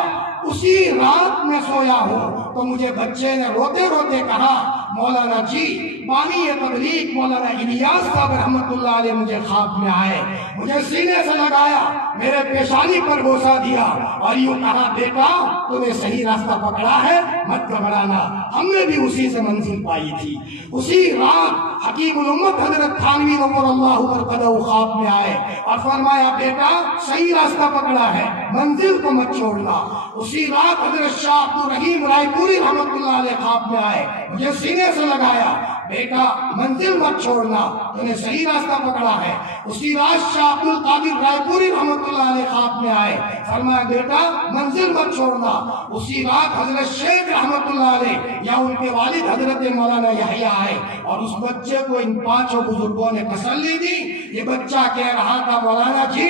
اسی رات میں سویا ہوں تو مجھے بچے نے روتے روتے کہا مولانا جی بانی تبلیغ مولانا الیاس صاحب رحمت اللہ علیہ مجھے خواب میں آئے، مجھے سینے سے لگایا، میرے پیشانی پر بوسہ دیا اور یوں کہا بیٹا تو نے صحیح راستہ پکڑا ہے، مت گھبرانا۔ ہم نے بھی اسی سے منزل پائی تھی۔ اسی رات حکیم الامت حضرت تھانوی نور اللہ برکتہ خواب میں آئے اور فرمایا بیٹا صحیح راستہ پکڑا ہے، منزل کو مت چھوڑنا۔ اسی رات حضرت شاہ عبد الرحیم رائے پوری رحمت اللہ علیہ خواب میں آئے، مجھے سینے سے لگایا بیٹا منزل مت چھوڑنا، تو نے صحیح راستہ پکڑا ہے۔ اسی رات شاہ عبد القادر رائے پوری رحمۃ اللہ علیہ خواب میں آئے، فرمایا بیٹا منزل مت چھوڑنا۔ اسی رات حضرت شیخ رحمۃ اللہ علیہ یا ان کے والد حضرت مولانا یحییٰ آئے اور اس بچے کو ان پانچوں بزرگوں نے تسلی دی۔ یہ بچہ کہہ رہا تھا مولانا جی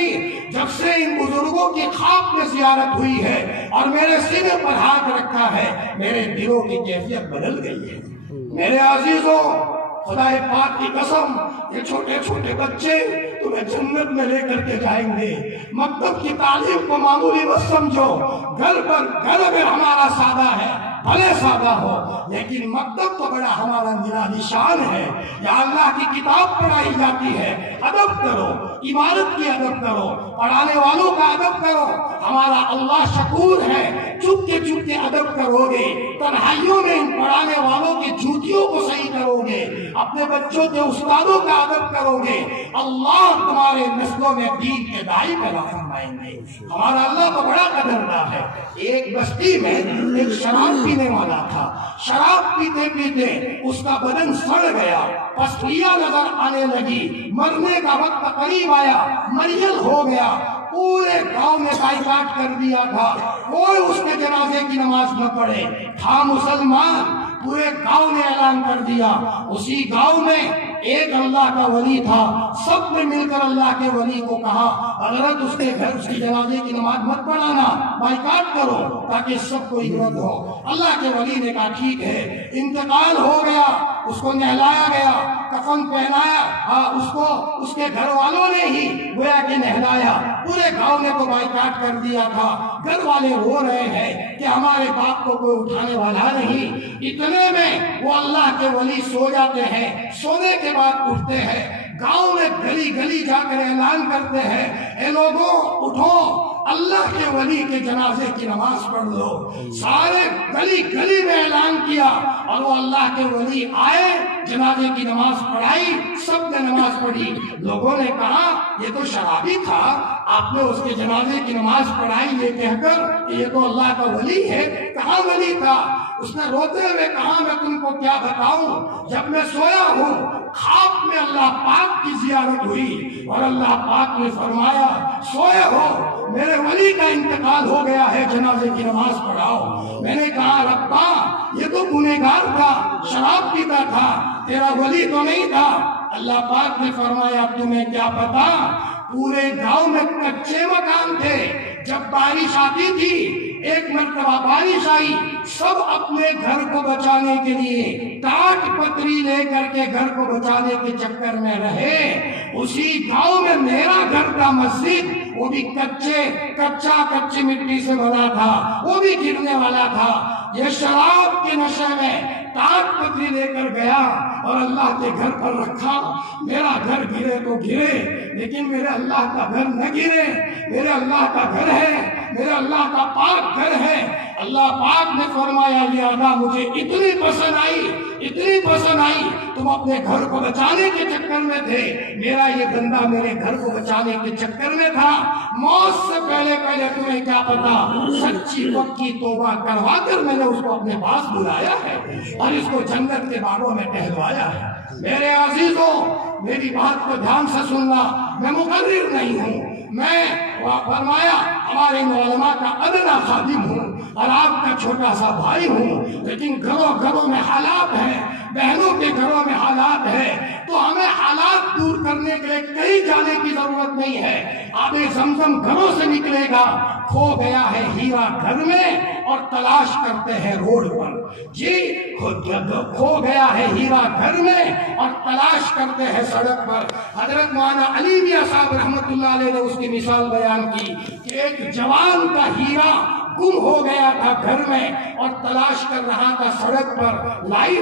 جب سے ان بزرگوں کی خواب میں زیارت ہوئی ہے اور میرے سینے پر ہاتھ رکھا ہے میرے دلوں کی کیفیت بدل گئی ہے۔ میرے عزیزوں خدا پاک کی قسم یہ چھوٹے چھوٹے بچے تمہیں جنت میں لے کر کے جائیں گے۔ مکتب کی تعلیم کو معمولی مت سمجھو، گھر اگر ہمارا سادہ ہے بھلے سادہ ہو لیکن مکتب تو بڑا ہمارا نرالی شان ہے۔ یا اللہ کی کتاب پڑھائی جاتی ہے، ادب کرو، عبادت کی ادب کرو، پڑھانے والوں کا ادب کرو۔ ہمارا اللہ شکور ہے، چپ کے ادب کرو گے، تنہائیوں میں ان پڑھانے والوں کی جوتیوں کو صحیح کرو گے، اپنے بچوں کے استادوں کا ادب کرو گے، اللہ تمہارے نسلوں میں دین کے داعی پیدا فرمائیں گے۔ ہمارا اللہ تو بڑا قدردان ہے۔ ایک بستی میں ایک شراب پینے والا تھا، شراب پیتے پیتے اس کا بدن سڑ گیا، پسلیاں نظر آنے لگی، مرنے کا وقت قریب آیا، مریض ہو گیا۔ پورے گاؤں میں بائیکاٹ کر دیا تھا، کوئی اس کے جنازے کی نماز نہ پڑھے، تھا مسلمان، پورے گاؤں نے اعلان کر دیا۔ اسی گاؤں میں ایک اللہ کا ولی تھا، سب نے مل کر اللہ کے ولی کو کہا اگر اس کے گھر اس کی جنازے کی نماز مت پڑھانا، بائیکاٹ کرو تاکہ سب کو عبرت ہو۔ اللہ کے ولی نے کہا ٹھیک ہے۔ انتقال ہو گیا، اس کو نہلایا گیا، کفن پہنایا، اس کو اس کے گھر والوں نے ہی گویا کہ نہلایا۔ پورے گاؤں نے تو بائیکاٹ کر دیا تھا، گھر والے رو رہے ہیں کہ ہمارے باپ کو کوئی اٹھانے والا نہیں۔ اتنے میں وہ اللہ کے ولی سو جاتے ہیں، سونے کے بعد اٹھتے ہیں، گاؤں میں گلی گلی جا کر اعلان کرتے ہیں اے لوگوں اٹھو، اللہ کے ولی کے جنازے کی نماز پڑھ لو۔ سارے گلی گلی میں اعلان کیا اور وہ اللہ کے ولی آئے، جنازے کی نماز پڑھائی، سب نے نماز پڑھی۔ لوگوں نے کہا یہ تو شرابی تھا، آپ نے اس کے جنازے کی نماز پڑھائی یہ کہہ کر کہ یہ تو اللہ کا ولی ہے۔ کہاں ولی تھا؟ اس نے روتے ہوئے کہا میں تم کو کیا بتاؤں، جب میں سویا ہوں خواب میں اللہ پاک کی زیارت ہوئی اور اللہ پاک نے فرمایا سوئے ہو، میرے ولی کا انتقال ہو گیا ہے، جنازے کی نماز پڑھاؤ۔ میں نے کہا ربا یہ تو گنہگار تھا، شراب پیتا تھا، تیرا ولی تو نہیں تھا۔ اللہ پاک نے فرمایا تمہیں کیا پتا، پورے گاؤں میں کچے مکان تھے، جب بارش آتی تھی ایک مرتبہ بارش آئی، سب اپنے گھر کو بچانے کے لیے ٹاٹ پتری لے کر کے گھر کو بچانے کے چکر میں رہے۔ اسی گاؤں میں میرا گھر کا مسجد، وہ بھی کچی مٹی سے بنا تھا، وہ بھی گرنے والا تھا۔ یہ شراب کے نشے میں ٹاٹ پتری لے کر گیا اور اللہ کے گھر پر رکھا۔ میرا گھر گرے تو گرے لیکن میرے اللہ کا گھر نہ گرے، میرے اللہ کا گھر ہے، میرے اللہ کا پاک گھر ہے۔ اللہ پاک نے فرمایا یہ ادا مجھے اتنی پسند آئی، تم اپنے گھر کو بچانے کے چکر میں تھے، میرا یہ بندہ میرے گھر کو بچانے کے چکر میں تھا۔ موت سے پہلے تمہیں کیا پتا، سچی پکی توبہ کروا کر میں نے اس کو اپنے پاس بلایا ہے اور اس کو جنت کے باغوں میں ٹہلوایا ہے۔ میرے عزیزوں میری بات کو دھیان سے سننا، میں مقرر نہیں ہوں، میں فرمایا ہمارے علماء کا ادنا خادم ہوں اور آپ کا چھوٹا سا بھائی ہوں، لیکن گھروں میں حالات ہیں، بہنوں کے گھروں میں حالات ہیں، تو ہمیں حالات دور کرنے کے لیے کہیں جانے کی ضرورت نہیں ہے۔ آب زمزم گھروں سے نکلے گا، کھو گیا ہے ہیرا گھر میں اور تلاش کرتے ہیں روڈ پر۔ جی کھو گیا ہے ہیرا گھر میں اور تلاش کرتے ہیں سڑک پر۔ حضرت مولانا علی میاں صاحب رحمۃ اللہ علیہ نے اس کی مثال بیان کی کہ ایک جوان کا ہیرا گم ہو گیا تھا گھر میں اور تلاش کر رہا تھا سڑک پر،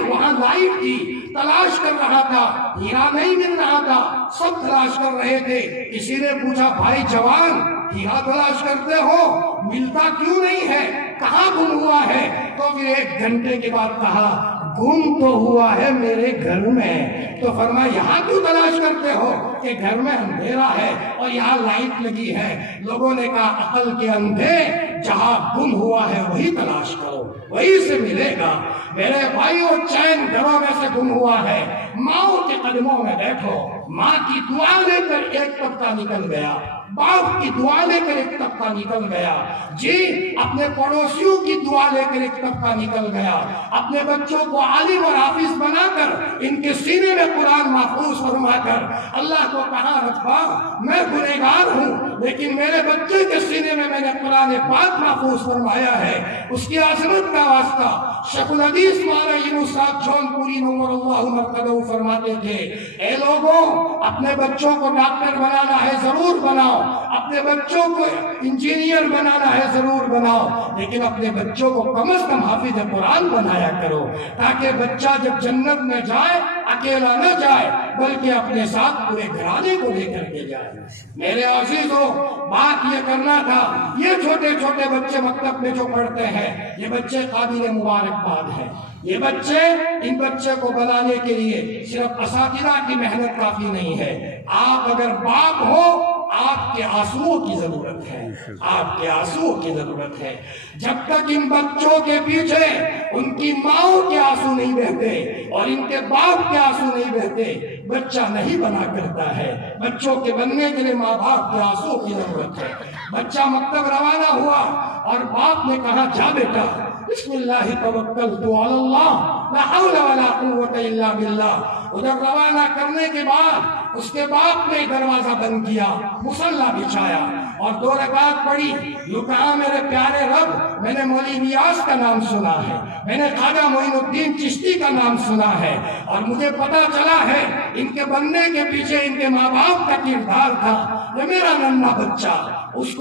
وہاں لائٹ تھی، تلاش کر رہا تھا، ہیرا نہیں مل رہا تھا، سب تلاش کر رہے تھے۔ کسی نے پوچھا بھائی جوان ہیرا تلاش کرتے ہو، ملتا کیوں نہیں ہے، کہاں گم ہوا ہے؟ تو پھر 1 گھنٹے کے بعد کہا گم تو ہوا ہے میرے گھر میں۔ تو فرمایا یہاں کیوں تلاش کرتے ہو کہ گھر میں اندھیرا ہے اور یہاں لائٹ لگی ہے؟ لوگوں نے کہا عقل کے اندھے جہاں گم ہوا ہے وہی تلاش کرو، وہی سے ملے گا۔ میرے بھائیوں، چین گھروں میں سے گم ہوا ہے، ماؤں کے قدموں میں بیٹھو، ماں کی دعا لے کر ایک طبقہ نکل گیا، باپ کی دعا لے کر ایک طبقہ نکل گیا، جی اپنے پڑوسیوں کی دعا لے کر ایک طبقہ نکل گیا، اپنے بچوں کو عالم اور حافظ بنا کر ان کے سینے میں قرآن محفوظ فرما کر اللہ کو کہا، ربا میں گنہگار ہوں لیکن میرے بچے کے سینے میں نے قرآن پاک محفوظ فرمایا ہے، اس کی عظمت کا واسطہ شیخ الحدیث مولانا یونس صاحب جون پوری نور اللہ مرقدہ فرماتے تھے، اے لوگوں اپنے بچوں کو ڈاکٹر بنانا ہے ضرور بناؤ، اپنے بچوں کو انجینئر بنانا ہے ضرور بناؤ، لیکن اپنے بچوں کو کم از کم حافظ قرآن بنایا کرو، تاکہ بچہ جب جنت میں جائے اکیلا نہ جائے بلکہ اپنے ساتھ پورے گھرانے کو لے کر کے جائے۔ میرے عزیزوں، بات یہ کرنا تھا، یہ چھوٹے چھوٹے بچے مکتب میں جو پڑھتے ہیں یہ بچے قابل مبارکباد ہیں، یہ بچے، ان بچے کو بنانے کے لیے صرف اساتذہ کی محنت کافی نہیں ہے، آپ اگر باپ ہو آپ کے آنسوؤں کی ضرورت ہے، آپ کے آنسوؤں کی ضرورت ہے۔ جب تک ان بچوں کے پیچھے ان کی ماؤں کے آنسو نہیں بہتے اور ان کے باپ کے آنسو نہیں بہتے بچہ نہیں بنا کرتا ہے۔ بچوں کے بننے کے لیے ماں باپ کے آنسوؤں کی ضرورت ہے۔ بچہ مکتب روانہ ہوا اور باپ نے کہا، جا بیٹا بسم اللہ توکلت علی اللہ لا حول ولا قوت الا باللہ۔ ادھر روانہ کرنے کے بعد اس کے باپ نے دروازہ بند کیا، مصلی بچھایا اور 2 رکعت پڑھی، یوں کہا، میرے پیارے رب، میں نے مولوی نیاز کا نام سنا ہے، میں نے خواجہ معین الدین چشتی کا نام سنا ہے اور مجھے پتا چلا ہے ان کے بننے کے پیچھے ان کے ماں باپ کا کردار تھا۔ یہ میرا ننھا بچہ، اس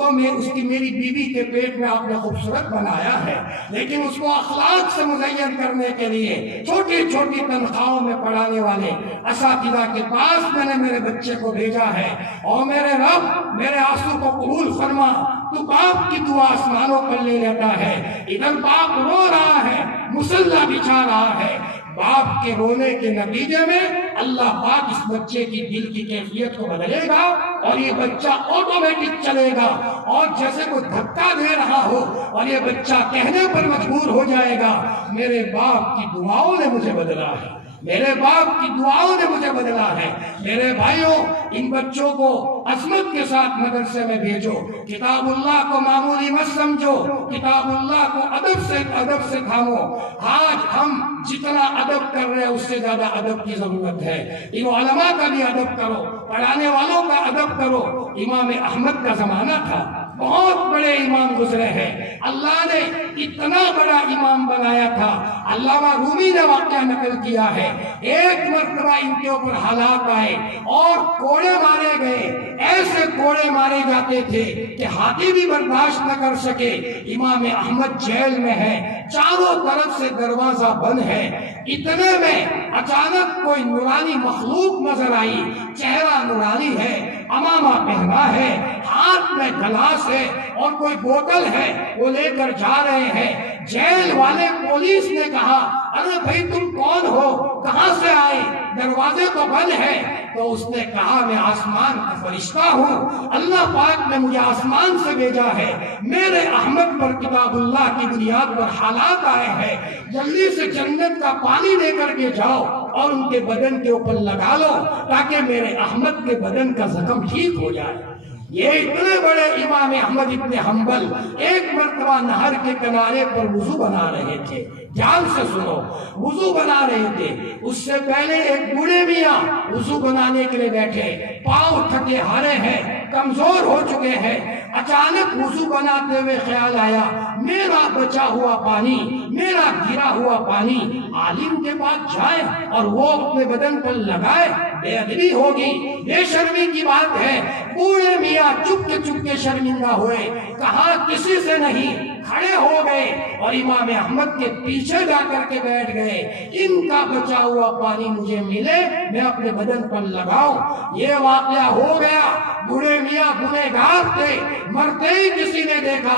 کی میری بیوی کے پیٹ میں آپ نے خوبصورت بنایا ہے، لیکن اس کو اخلاق سے مزین کرنے کے لیے چھوٹی چھوٹی تنخواہوں میں پڑھانے والے اساتذہ کے پاس میں نے میرے بچے کو بھیجا ہے، اور میرے رب میرے آنسو کو قبول فرما۔ تو باپ کی دعا آسمانوں پر لے لیتا ہے، ادھر باپ رو رہا ہے، مصلی بچھا رہا ہے، باپ کے رونے کے نتیجے میں اللہ پاک اس بچے کی دل کی کیفیت کو بدلے گا اور یہ بچہ آٹومیٹک چلے گا، اور جیسے کوئی دھکا دے رہا ہو اور یہ بچہ کہنے پر مجبور ہو جائے گا، میرے باپ کی دعاؤں نے مجھے بدلا ہے، میرے باپ کی دعاؤں نے مجھے بدلا ہے۔ میرے بھائیوں، ان بچوں کو عظمت کے ساتھ مدرسے میں بھیجو، کتاب اللہ کو معمولی مت سمجھو، کتاب اللہ کو ادب سے تھامو۔ آج ہم جتنا ادب کر رہے ہیں اس سے زیادہ ادب کی ضرورت ہے۔ ان علماء کا بھی ادب کرو، پڑھانے والوں کا ادب کرو۔ امام احمد کا زمانہ تھا، بہت بڑے امام گزرے ہیں، اللہ نے اتنا بڑا امام بنایا تھا۔ علامہ رومی نے واقعہ نقل کیا ہے، ایک مرتبہ ان کے اوپر حالات آئے اور کوڑے مارے گئے، ایسے کوڑے مارے جاتے تھے کہ ہاتھی بھی برداشت نہ کر سکے۔ امام احمد جیل میں ہے، چاروں طرف سے دروازہ بند ہے، اتنے میں اچانک کوئی نورانی مخلوق نظر آئی، چہرہ نورانی ہے، امامہ پہنا ہے، ہاتھ میں گلاس ہے اور کوئی بوتل ہے، وہ لے کر جا رہے ہیں۔ جیل والے پولیس نے کہا، ارے بھائی تم کون ہو، کہاں سے آئے، دروازے تو بند ہے۔ تو اس نے کہا، میں آسمان کا فرشتہ ہوں، اللہ پاک نے مجھے آسمان سے بھیجا ہے، میرے احمد پر کتاب اللہ کی بنیاد پر حالات آئے ہیں، جلدی سے جنت کا پانی لے کر کے جاؤ اور ان کے بدن کے اوپر لگا لو تاکہ میرے احمد کے بدن کا زخم ٹھیک ہو جائے۔ یہ اتنے بڑے امام احمد ابن حنبل ایک مرتبہ نہر کے کنارے پر وضو بنا رہے تھے، دھیان سے سنو، وضو بنا رہے تھے، اس سے پہلے ایک بوڑھے میاں وضو بنانے کے لیے بیٹھے، پاؤں تھکے ہارے ہیں، کمزور ہو چکے ہیں، اچانک وضو بناتے ہوئے خیال آیا، میرا بچا ہوا پانی، میرا گرا ہوا پانی عالم کے پاس جائے اور وہ اپنے بدن پر لگائے، بے ادبی ہوگی، بے شرمی کی بات ہے۔ بوڑھے میاں چپ کے شرمندہ ہوئے، کہا کسی سے نہیں، کھڑے ہو گئے اور امام احمد کے پیچھے جا کر کے بیٹھ گئے، ان کا بچا ہوا پانی مجھے ملے، میں اپنے بدن پر لگاؤں۔ یہ واقعہ ہو گیا، بوڑھے میاں گنہگار تھے، مرتے ہی کسی نے دیکھا،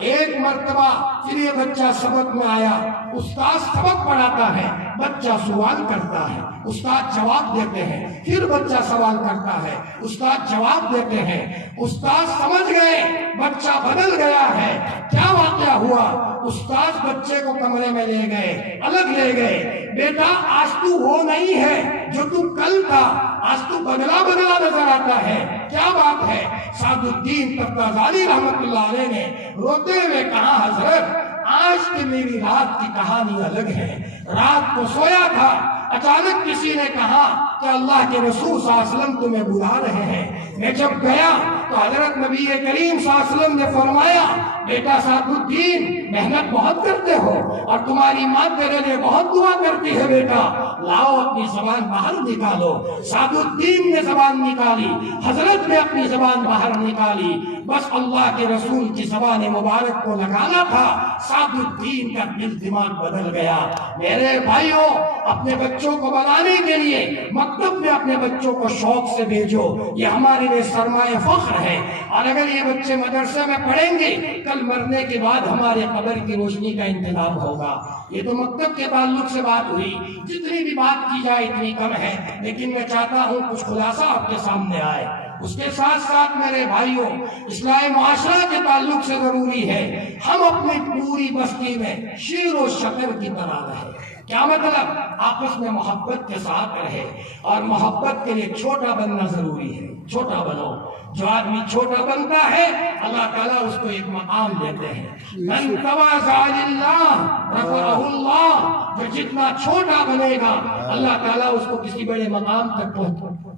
ایک مرتبہ پھر یہ بچہ سبق میں آیا، استاد سبق پڑھاتا ہے، بچہ سوال کرتا ہے، استاد جواب دیتے ہیں، پھر بچہ سوال کرتا ہے، استاد جواب دیتے ہیں، استاد سمجھ گئے بچہ بدل گیا ہے، کیا واقعہ ہوا؟ استاد بچے کو کمرے میں لے گئے، الگ لے گئے، بیٹا آج تو وہ نہیں ہے جو تو کل تھا، آج تو بدلا بدلا نظر آتا ہے، کیا بات ہے؟ سعد الدین تفتازانی رحمت اللہ علیہ نے روتے ہوئے کہا، حضرت آج کی میری رات کی کہانی الگ ہے، رات کو سویا تھا، اچانک کسی نے کہا کہ اللہ کے رسول صلی اللہ علیہ وسلم تمہیں بلا رہے ہیں، میں جب گیا تو حضرت نبی کریم صلی اللہ علیہ وسلم نے فرمایا، بیٹا سعد الدین محنت بہت کرتے ہو اور تمہاری ماں تیرے لیے بہت دعا کرتی ہے، بیٹا لاؤ اپنی زبان باہر نکالو۔ سعد الدین نے زبان نکالی، حضرت نے اپنی زبان باہر نکالی، بس اللہ کے رسول کی زبان مبارک کو لگانا تھا، سعد الدین کا دل دماغ بدل گیا۔ میرے بھائیوں، اپنے بچوں کو بنانے کے لیے مکتب میں اپنے بچوں کو شوق سے بھیجو، یہ ہمارے لیے سرمایہ فخر ہے، اور اگر یہ بچے مدرسے میں پڑھیں گے کل مرنے کے بعد ہمارے قبر کی روشنی کا انتظام ہوگا۔ یہ تو مکتب کے تعلق سے بات ہوئی، جتنی بھی بات کی جائے اتنی کم ہے، لیکن میں چاہتا ہوں کچھ خلاصہ آپ کے سامنے آئے۔ اس کے ساتھ ساتھ میرے بھائیوں، اصلاح معاشرہ کے تعلق سے ضروری ہے ہم اپنی پوری بستی میں شیر و شکر کی طرح رہے۔ کیا مطلب؟ آپس میں محبت کے ساتھ رہے، اور محبت کے لیے چھوٹا بننا ضروری ہے، چھوٹا بنو۔ جو آدمی چھوٹا بنتا ہے اللہ تعالیٰ اس کو ایک مقام دیتے ہیں، من تواضع للہ رفعہ اللہ، جو جتنا چھوٹا بنے گا اللہ تعالیٰ اس کو کسی بڑے مقام تک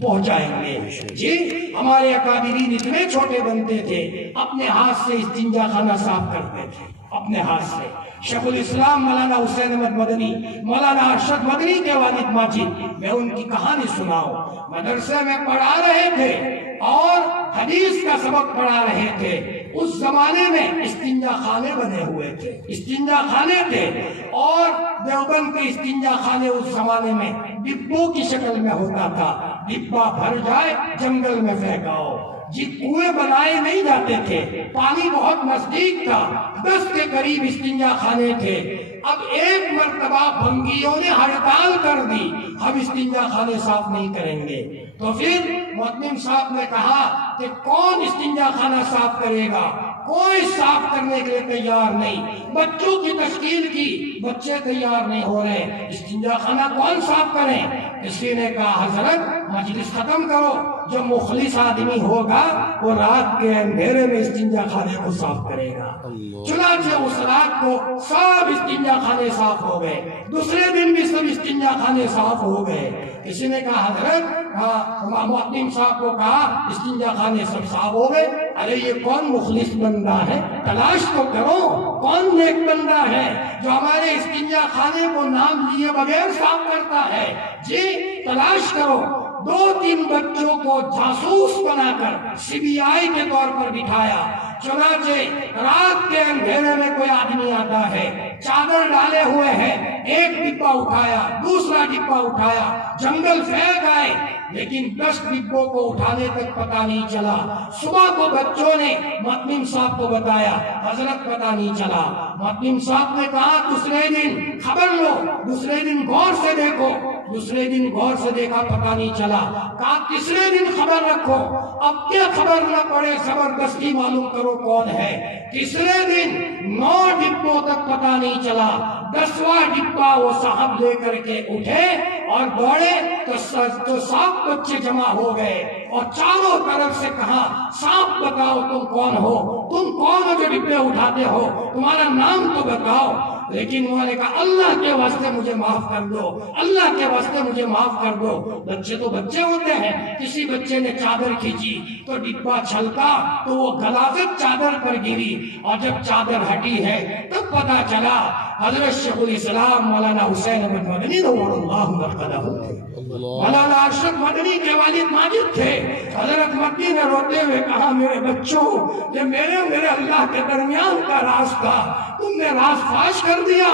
پہنچائیں گے۔ جی ہمارے اکابرین اتنے چھوٹے بنتے تھے، اپنے ہاتھ سے استنجا خانہ صاف کرتے تھے، اپنے ہاتھ سے۔ شیخ الاسلام مولانا حسین احمد مدنی، مولانا ارشد مدنی کے والد ماجد، میں ان کی کہانی سناؤں۔ مدرسے میں پڑھا رہے تھے اور حدیث کا سبق پڑھا رہے تھے، اس زمانے میں استنجا خانے بنے ہوئے تھے، استنجا خانے تھے، اور دیوبند کے استنجا خانے اس زمانے میں ڈبوں کی شکل میں ہوتا تھا، ڈبا بھر جائے جنگل میں پھینکاؤ، جی کنویں بنائے نہیں جاتے تھے، پانی بہت نزدیک تھا، 10 کے قریب استنجا خانے تھے۔ اب ایک مرتبہ بھنگیوں نے ہڑتال کر دی، ہم استنجا خانے صاف نہیں کریں گے، تو پھر مؤذن صاحب نے کہا کہ کون استنجا خانہ صاف کرے گا؟ کوئی صاف کرنے کے لیے تیار نہیں، بچوں کی تشکیل کی، بچے تیار نہیں ہو رہے، استنجا خانہ کون صاف کریں؟ کسی نے کہا حضرت مجلس ختم کرو، جو مخلص آدمی ہوگا وہ رات کے اندھیرے میں استنجا خانے کو صاف کرے گا۔ چنانچہ اس رات کو سب استنجا خانے صاف ہو گئے، دوسرے دن بھی سب استنجا خانے صاف ہو گئے۔ کسی نے کہا حضرت، مؤذن صاحب کو کہا استنجا خانے سب صاف ہو گئے، ارے یہ کون مخلص بندہ ہے، تلاش تو کرو کون نیک بندہ ہے جو ہمارے استنجا خانے کو نام لیے بغیر صاف کرتا ہے، جی تلاش کرو۔ 2-3 بچوں کو جاسوس بنا کر CBI کے طور پر بٹھایا، چنانچہ رات کے اندھیرے میں کوئی آدمی آتا ہے، چادر ڈالے ہوئے ہیں، ایک ڈبہ اٹھایا، دوسرا ڈبہ اٹھایا، جنگل پھینک آئے، لیکن 10 ڈبوں کو اٹھانے تک پتہ نہیں چلا۔ صبح کو بچوں نے مؤذن صاحب کو بتایا، حضرت پتہ نہیں چلا۔ مؤذن صاحب نے کہا دوسرے دن خبر لو، دوسرے دن غور سے دیکھو، دوسرے دن غور سے دیکھا پتہ نہیں چلا۔ کہا تیسرے دن خبر رکھو، اب کیا خبر نہ پڑے زبردستی معلوم کرو کون ہے۔ تیسرے دن 9 ڈبوں تک پتہ نہیں چلا، 10واں ڈبہ وہ صاحب لے کر کے اٹھے اور دوڑے تو 7 بچے جمع ہو گئے، اور چاروں طرف سے کہا صاحب بتاؤ تم کون ہو، تم کون ہو جو ڈبے اٹھاتے ہو، تمہارا نام تو بتاؤ۔ لیکن انہوں نے کہا اللہ کے واسطے مجھے معاف کر دو، اللہ کے واسطے مجھے معاف کر دو۔ بچے تو بچے ہوتے ہیں، کسی بچے نے چادر کھینچی تو ڈبہ چھلکا تو وہ غلاظت چادر پر گری، اور جب چادر ہٹی ہے تب پتا چلا حضرت شیخ الاسلام مولانا حسین احمد مدنی نور اللہ مرقدہ تھے، مولانا ارشد مدنی کے والد ماجد تھے۔ حضرت مدنی نے روتے ہوئے کہا میرے بچوں، یہ میرے اللہ کے درمیان کا راز تھا، تم نے راز فاش کر دیا،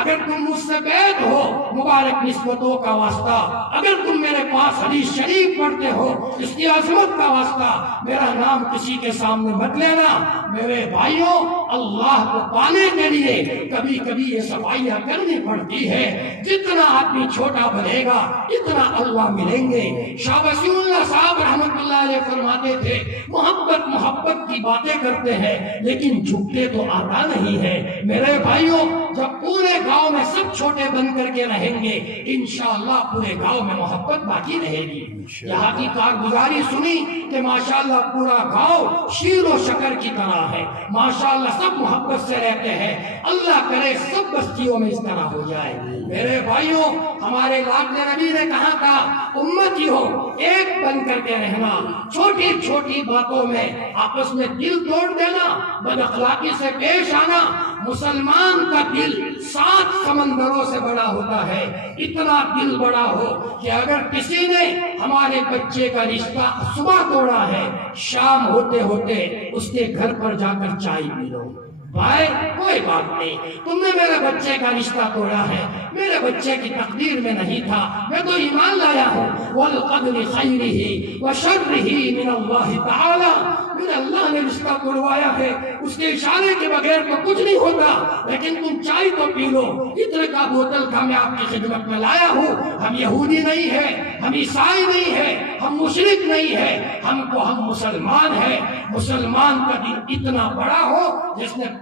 اگر تم مجھ سے بیعت ہو مبارک نسبتوں کا واسطہ، اگر تم میرے پاس حدیث شریف پڑھتے ہو اس کی عظمت کا واسطہ، میرا نام کسی کے سامنے مت لینا۔ میرے بھائیوں، اللہ کو پانے کے لیے کبھی کبھی یہ صفائیاں کرنی پڑتی ہے۔ جتنا آدمی چھوٹا بنے گا اتنا اللہ ملیں گے۔ شاہ وسیع اللہ صاحب رحمت اللہ علیہ فرماتے تھے، محبت محبت کی باتیں کرتے ہیں لیکن جھکتے تو آتا نہیں ہے۔ میرے بھائیوں، جب پورے گاؤں میں سب چھوٹے بن کر کے رہیں گے انشاءاللہ پورے گاؤں میں محبت باقی رہے گی۔ یہاں کی کارگزاری سنی کہ ماشاءاللہ پورا گاؤں شیر و شکر کی طرح ہے، ماشاءاللہ سب محبت سے رہتے ہیں۔ اللہ کرے سب بستیوں میں اس طرح ہو جائے۔ میرے بھائیوں، ہمارے لاڈلے نبی نے کہا تھا، امتیوں ایک بن کر کے رہنا، چھوٹی چھوٹی باتوں میں آپس میں دل توڑ دینا، بد اخلاقی سے پیش آنا۔ مسلمان کا دل 7 سمندروں سے بڑا ہوتا ہے، اتنا دل بڑا ہو کہ اگر کسی نے ہمارے بچے کا رشتہ صبح توڑا ہے، شام ہوتے ہوتے اس کے گھر پر جا کر چائے پی لو۔ بھائی کوئی بات نہیں، تم نے میرے بچے کا رشتہ توڑا ہے، میرے بچے کی تقدیر میں نہیں تھا، میں تو ایمان لایا ہوں۔ وَالْقَدْرِ خَيْرِهِ وَشَرِّهِ مِنَ اللَّهِ تَعَالَى، میرے اللہ نے رشتہ توڑوایا ہے، اس کے اشارے کے بغیر تو کچھ نہیں ہوتا، لیکن تم چائے تو پی لو۔ اتنے کا بوتل کا میں آپ کی خدمت میں لایا ہوں۔ ہم یہودی نہیں ہے، ہم عیسائی نہیں ہے، ہم مشرک نہیں ہے، ہم مسلمان ہیں۔ مسلمان کا دل اتنا بڑا ہو، جس نے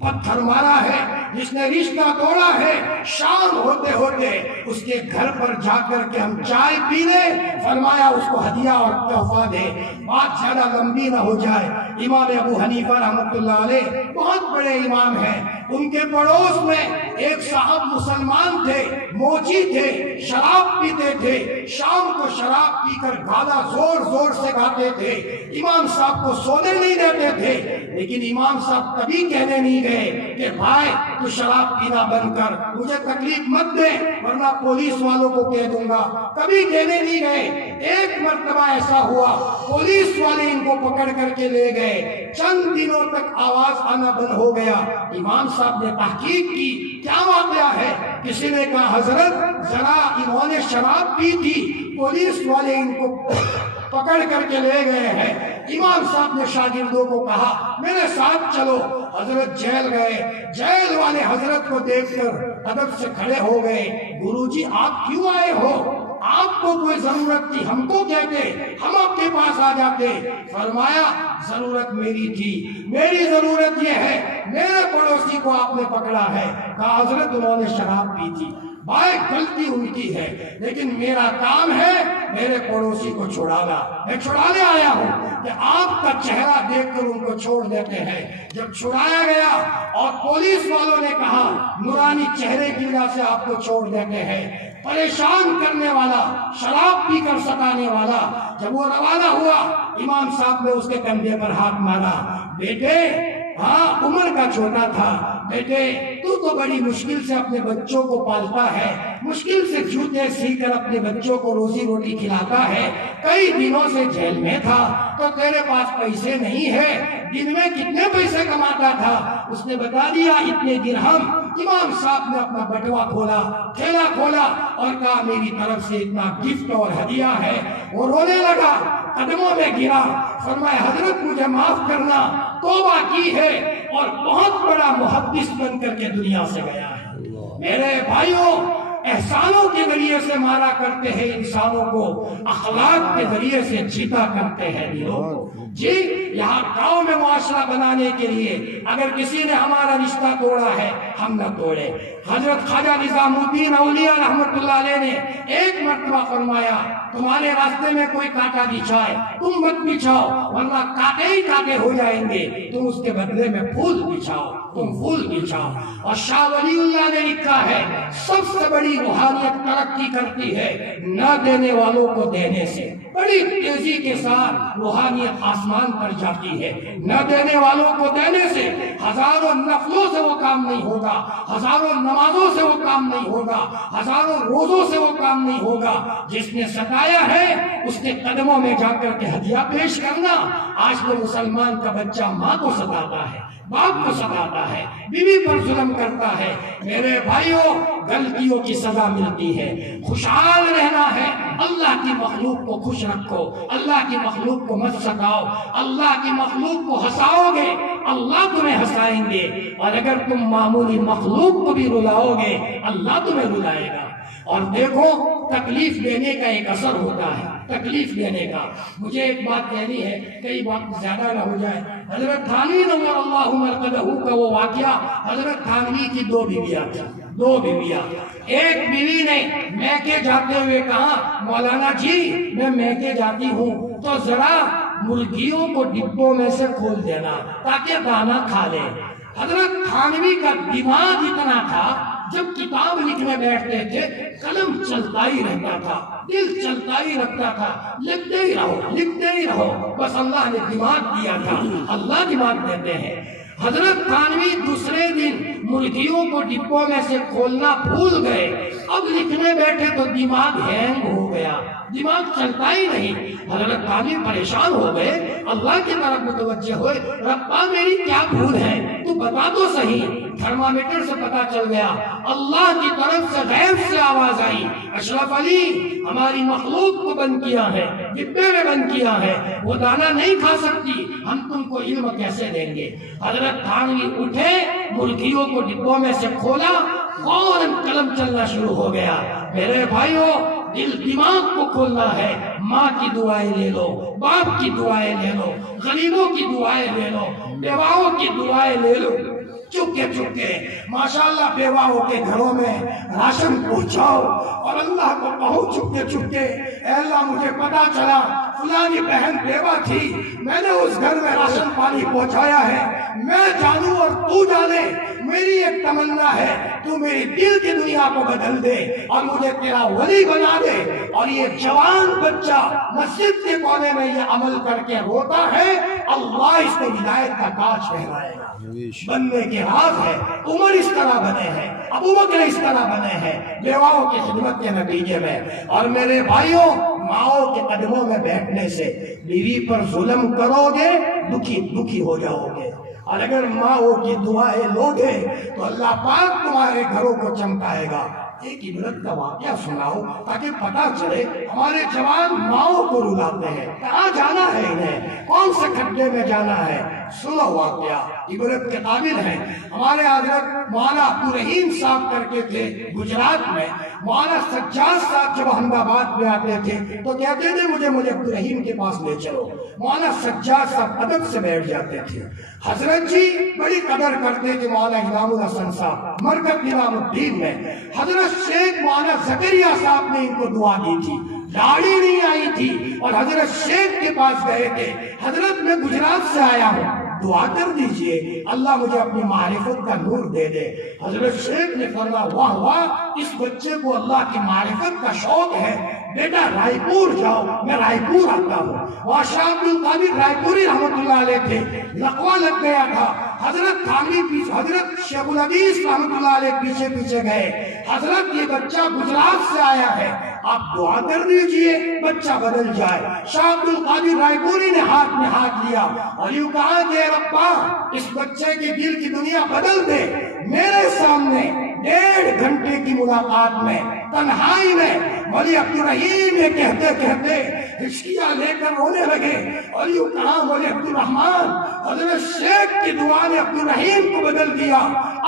پتھر مارا ہے، جس نے رشتہ توڑا ہے، شام ہوتے ہوتے اس کے گھر پر جا کر کے ہم چائے پی لیں، فرمایا اس کو ہدیہ اور تحفہ دے۔ بات زیادہ لمبی نہ ہو جائے، امام ابو حنیفہ رحمۃ اللہ علیہ بہت بڑے امام ہیں، ان کے پڑوس میں ایک صاحب مسلمان تھے، موچی تھے، شراب پیتے تھے، شام کو شراب پی کر گانا زور زور سے گاتے تھے، امام صاحب کو سونے نہیں دیتے تھے، لیکن امام صاحب کبھی کہنے نہیں گئے کہ بھائی تو شراب پینا بند کر، مجھے تکلیف مت دے ورنہ پولیس والوں کو کہہ دوں گا، کبھی کہنے نہیں گئے۔ ایک مرتبہ ایسا ہوا، پولیس والے ان کو پکڑ کر کے لے گئے، چند دنوں تک آواز آنا بند ہو گیا۔ امام صاحب نے تحقیق کی، کیا واقعہ ہے؟ کسی نے کہا حضرت ذرا انہوں نے شراب پی تھی، پولیس والے ان کو پکڑ کر کے لے گئے ہیں۔ امام صاحب نے شاگردوں کو کہا میرے ساتھ چلو۔ حضرت جیل گئے، جیل والے حضرت کو دیکھ کر ادب سے کھڑے ہو گئے، گروجی آپ کیوں آئے ہو؟ آپ کو کوئی ضرورت تھی ہم کو کہتے، ہم آپ کے پاس آ جاتے۔ فرمایا ضرورت میری تھی، میری ضرورت یہ ہے، میرے پڑوسی کو آپ نے پکڑا ہے۔ کہا حضرت انہوں نے شراب پی تھی، بھائی غلطی ان کی ہے، لیکن میرا کام ہے میرے پڑوسی کو چھڑانا، میں چھڑانے آیا ہوں کہ آپ کا چہرہ دیکھ کر ان کو چھوڑ دیتے ہیں۔ جب چھڑایا گیا اور پولیس والوں نے کہا نورانی چہرے کی وجہ سے آپ کو چھوڑ دیتے ہیں، پریشان کرنے والا، شراب پی کر ستانے والا، جب وہ روانہ ہوا امام صاحب نے اس کے کندھے پر ہاتھ مارا، بیٹے ہاں عمر کا چھوٹا تھا، بیٹے تو بڑی مشکل سے اپنے بچوں کو پالتا ہے، مشکل سے جوتے سی کر اپنے بچوں کو روزی روٹی کھلاتا ہے، کئی دنوں سے جیل میں تھا تو تیرے پاس پیسے نہیں ہے، دن میں کتنے پیسے کماتا تھا؟ اس نے بتا دیا اتنے درہم۔ امام صاحب نے اپنا بٹوا کھولا، تھیلا کھولا اور کہا میری طرف سے اتنا گفٹ اور ہدیہ ہے۔ وہ رونے لگا، قدموں میں گرا، فرمایا حضرت مجھے معاف کرنا، توبہ کی ہے اور بہت بڑا محدث بن کر کے دنیا سے گیا ہے۔ میرے بھائیوں، احسانوں کے ذریعے سے مارا کرتے ہیں انسانوں کو، اخلاق کے ذریعے سے جیتا کرتے ہیں دلوں کو۔ جی یہاں گاؤں میں معاشرہ بنانے کے لیے اگر کسی نے ہمارا رشتہ توڑا ہے ہم نہ توڑے۔ حضرت خواجہ نظام الدین اولیاء رحمت اللہ علیہ نے ایک مرتبہ فرمایا تمہارے راستے میں کوئی کانٹا بچھائے تم مت بچھاؤ ورنہ کانٹے ہی کانٹے ہو جائیں گے، تم اس کے بدلے میں پھول بچھاؤ، تم پھول بچھاؤ۔ اور شاہ ولی اللہ نے لکھا ہے سب سے بڑی روحانیت ترقی کرتی ہے نہ دینے والوں کو دینے سے۔ بڑی تیزی کے ساتھ روحانیت آسمان پر جاتی ہے۔ نہ دینے والوں کو دینے سے ہزاروں نفلوں سے وہ کام نہیں ہوگا، ہزاروں نمازوں سے وہ کام نہیں ہوگا، ہزاروں روزوں سے وہ کام نہیں ہوگا۔ جس نے ستایا ہے اس کے قدموں میں جا کر کے ہدیہ پیش کرنا۔ آج تو مسلمان کا بچہ ماں کو ستاتا ہے، باپ کو ستاتا ہے، بیوی پر ظلم کرتا ہے۔ میرے بھائیوں، غلطیوں کی سزا ملتی ہے۔ خوشحال رہنا ہے، اللہ کی مخلوق کو خوش رکھو، اللہ کی مخلوق کو مت ستاؤ۔ اللہ کی مخلوق کو ہنساؤ گے، اللہ تمہیں ہنسائیں گے، اور اگر تم معمولی مخلوق کو بھی رلاؤ گے، اللہ تمہیں رلائے گا۔ اور دیکھو، تکلیف دینے کا ایک اثر ہوتا ہے، تکلیف دینے کا۔ مجھے ایک بات کہنی ہے، کئی وقت زیادہ نہ ہو جائے۔ حضرت تھانوی نور اللہ مرقدہ کا وہ واقعہ، حضرت تھانوی کی دو بیویاں تھیں، دو بیویاں۔ ایک بیوی نے میکے جاتے ہوئے کہا، مولانا جی میں میکے جاتی ہوں تو ذرا مرغیوں کو ڈبوں میں سے کھول دینا تاکہ دانا کھا لیں۔ حضرت تھانوی کا دماغ اتنا تھا، جب کتاب لکھنے بیٹھتے تھے قلم چلتا ہی رہتا تھا، دل چلتا ہی رکھتا تھا، لکھتے ہی رہو، لکھتے ہی رہو۔ بس اللہ نے دماغ دیا تھا، اللہ دماغ دیتے ہیں۔ حضرت تھانوی دوسرے دن مرغیوں کو ڈبوں میں سے کھولنا بھول گئے۔ اب لکھنے بیٹھے تو دماغ ہینگ ہو گیا، دماغ چلتا ہی نہیں۔ حضرت تھانوی پریشان ہو گئے، اللہ کی طرف متوجہ ہوئے، ربا میری کیا بھول ہے تو بتا تو صحیح۔ تھرمامیٹر سے پتا چل گیا، اللہ کی طرف سے غیب سے آواز آئی، اشرف علی ہماری مخلوق کو بند کیا ہے، ڈبے میں بند کیا ہے، وہ دانا نہیں کھا سکتی، ہم تم کو علم کیسے دیں گے۔ حضرت تھانوی اٹھے، مرغیوں کو ڈبوں میں سے کھولا، فوراً قلم چلنا شروع ہو گیا۔ میرے بھائیوں، دل دماغ کو کھولنا ہے۔ ماں کی دعائیں لے لو، باپ کی دعائیں لے لو، غریبوں کی دعائیں لے لو، بیواؤں کی دعائیں لے لو۔ چپکے چپکے ماشاءاللہ بیواؤں کے گھروں میں راشن پہنچاؤ، اور اللہ کو کہو چپکے چپکے، اے اللہ مجھے پتا چلا فلانی بہن بیوہ تھی، میں نے اس گھر میں راشن پانی پہنچایا ہے، میں جانوں اور تو جانے، میری ایک تمنا ہے تو میری دل کی دنیا کو بدل دے اور مجھے تیرا ولی بنا دے۔ اور یہ جوان بچہ مسجد کے کونے میں یہ عمل کر کے روتا ہے، اللہ اس کو ہدایت کا تاج پہنائے گا۔ بننے کے راز ہے، عمر اس طرح بنے ہیں، ابو بکر اس طرح بنے ہیں، بیواؤں کی خدمت کے نتیجے میں۔ اور میرے بھائیوں، ماؤں کے قدموں میں بیٹھنے سے بیوی پر ظلم کرو گے، دکھی ہو جاؤ گے، اور اگر ماؤں کی دعائیں لو گے تو اللہ پاک تمہارے گھروں کو چمکائے گا۔ ایک عبرت کا واقعہ سناؤ تاکہ پتا چلے ہمارے جوان ماؤں کو رلاتے ہیں، کہاں جانا ہے انہیں، کون سے کھڈے میں جانا ہے۔ سنو واقعہ، عبرت کے قابل ہے۔ ہمارے حضرت مولانا عبدالرحیم صاحب کر کے تھے گجرات میں، مولانا سجاد صاحب جب احمد آباد میں آتے تھے تو کہتے تھے مجھے عبدالرحیم کے پاس لے چلو۔ مولانا سجاد صاحب ادب سے بیٹھ جاتے تھے۔ حضرت جی بڑی قدر کرتے تھے مولانا امام الحسن صاحب مرکز نظام الدین میں۔ حضرت شیخ مولانا زکریا صاحب نے ان کو دعا دی تھی، داڑھی نہیں آئی تھی، اور حضرت شیخ کے پاس گئے تھے، حضرت میں گجرات سے آیا ہوں، دعا کر دیجئے اللہ مجھے اپنی معرفت کا نور دے دے۔ حضرت شیخ نے فرمایا، واہ واہ، اس بچے کو اللہ کی معرفت کا شوق ہے، بیٹا رائے پور جاؤ، میں رائے پور آتا ہوں۔ وہاں شاہ عبد القادر رائے پوری رحمت اللہ علیہ تھے، لقوہ لگ گیا تھا۔ حضرت تھانوی پیچھے، حضرت شیخ الحدیث رحمت اللہ علیہ پیچھے پیچھے گئے، حضرت یہ بچہ گجرات سے آیا ہے، آپ دعا کر دیجئے بچہ بدل جائے۔ شاہ عبد القادر رائے پوری نے ہاتھ میں ہاتھ لیا اور یوں کہا کہ ربا اس بچے کی دل کی دنیا بدل دے۔ میرے سامنے 1.5 گھنٹے کی ملاقات میں تنہائی میں مولی عبدالرحیم یہ کہتے کہتے ہچکیاں لے کر رونے لگے اور یوں کہا، مولی عبدالرحمن حضرت شیخ کی دعا نے عبدالرحیم کو بدل دیا،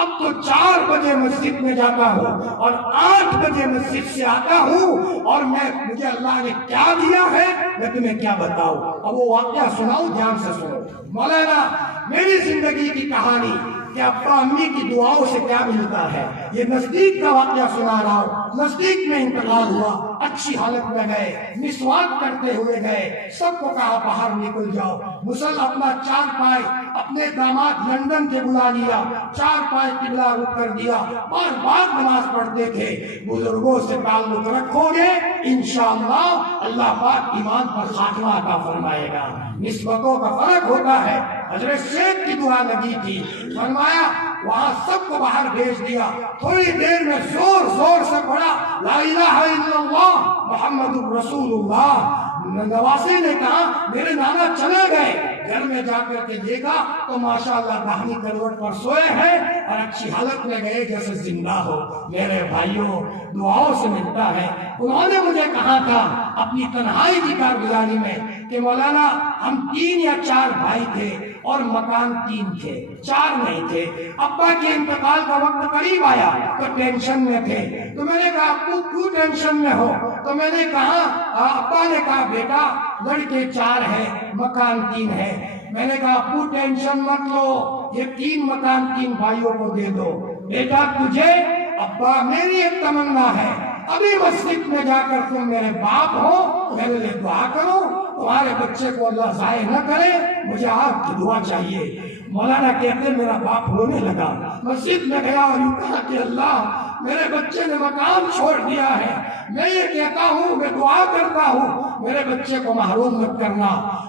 اب تو 4 بجے مسجد میں جاتا ہوں اور 8 بجے مسجد سے آتا ہوں، اور مجھے اللہ نے کیا دیا ہے میں تمہیں کیا بتاؤں۔ اب وہ واقعہ سناؤں، دھیان سے سنو۔ مولانا میری زندگی کی کہانی کہ ابا امی کی دعاؤں سے کیا ملتا ہے، یہ نزدیک کا واقعہ سنا رہا ہوں۔ نزدیک میں انتقال ہوا، اچھی حالت میں گئے، مسواک کرتے ہوئے گئے، سب کو کہا باہر نکل جاؤ، مسل اپنا چار پائے اپنے داماد لندن کے بلا لیا، 4 پائے قبلہ رخ کر دیا، بار بار نماز پڑھتے تھے۔ بزرگوں سے تعلق رکھو گے انشاءاللہ اللہ پاک ایمان پر خاتمہ عطا فرمائے گا۔ نسبتوں کا فرق ہوتا ہے۔ حضرت شیخ کی دعا لگی تھی، فرمایا وہاں سب کو باہر بھیج دیا، تھوڑی دیر میں زور زور سے پڑھا لا الہ الا اللہ محمد الرسول اللہ۔ نواسی نے کہا میرے نانا چلے گئے، گھر میں جا کر کے دیکھا تو ماشاءاللہ داہنی کروٹ پر سوئے ہیں اور اچھی حالت میں گئے جیسے زندہ ہو۔ میرے بھائیوں، دعاؤں سے ملتا ہے۔ انہوں نے مجھے کہا تھا اپنی تنہائی کی کارگزاری میں کہ مولانا ہم 3 یا 4 بھائی تھے اور مکان 3 تھے، 4 نہیں تھے۔ ابا کے انتقال کا وقت قریب آیا تو ٹینشن میں تھے، تو میں نے کہا ابو کیوں ٹینشن میں ہو؟ تو میں نے کہا ابا نے کہا بیٹا لڑکے 4 ہیں، مکان 3 ہے۔ میں نے کہا ابو ٹینشن مت لو، یہ 3 مکان 3 بھائیوں کو دے دو۔ بیٹا تجھے ابا میری ایک تمنا ہے، ابھی مسجد میں جا کر تم میرے باپ ہو، میرے لیے دعا کرو، تمہارے بچے کو اللہ ضائع نہ کرے، مجھے آپ کی دعا چاہیے۔ مولانا کہتے میرا باپ رونے لگا، مسجد میں گیا اور یوں کہا کہ اللہ میرے بچے نے مکان چھوڑ دیا ہے، میں یہ کہتا ہوں، میں دعا کرتا ہوں میرے بچے کو محروم مت کرنا۔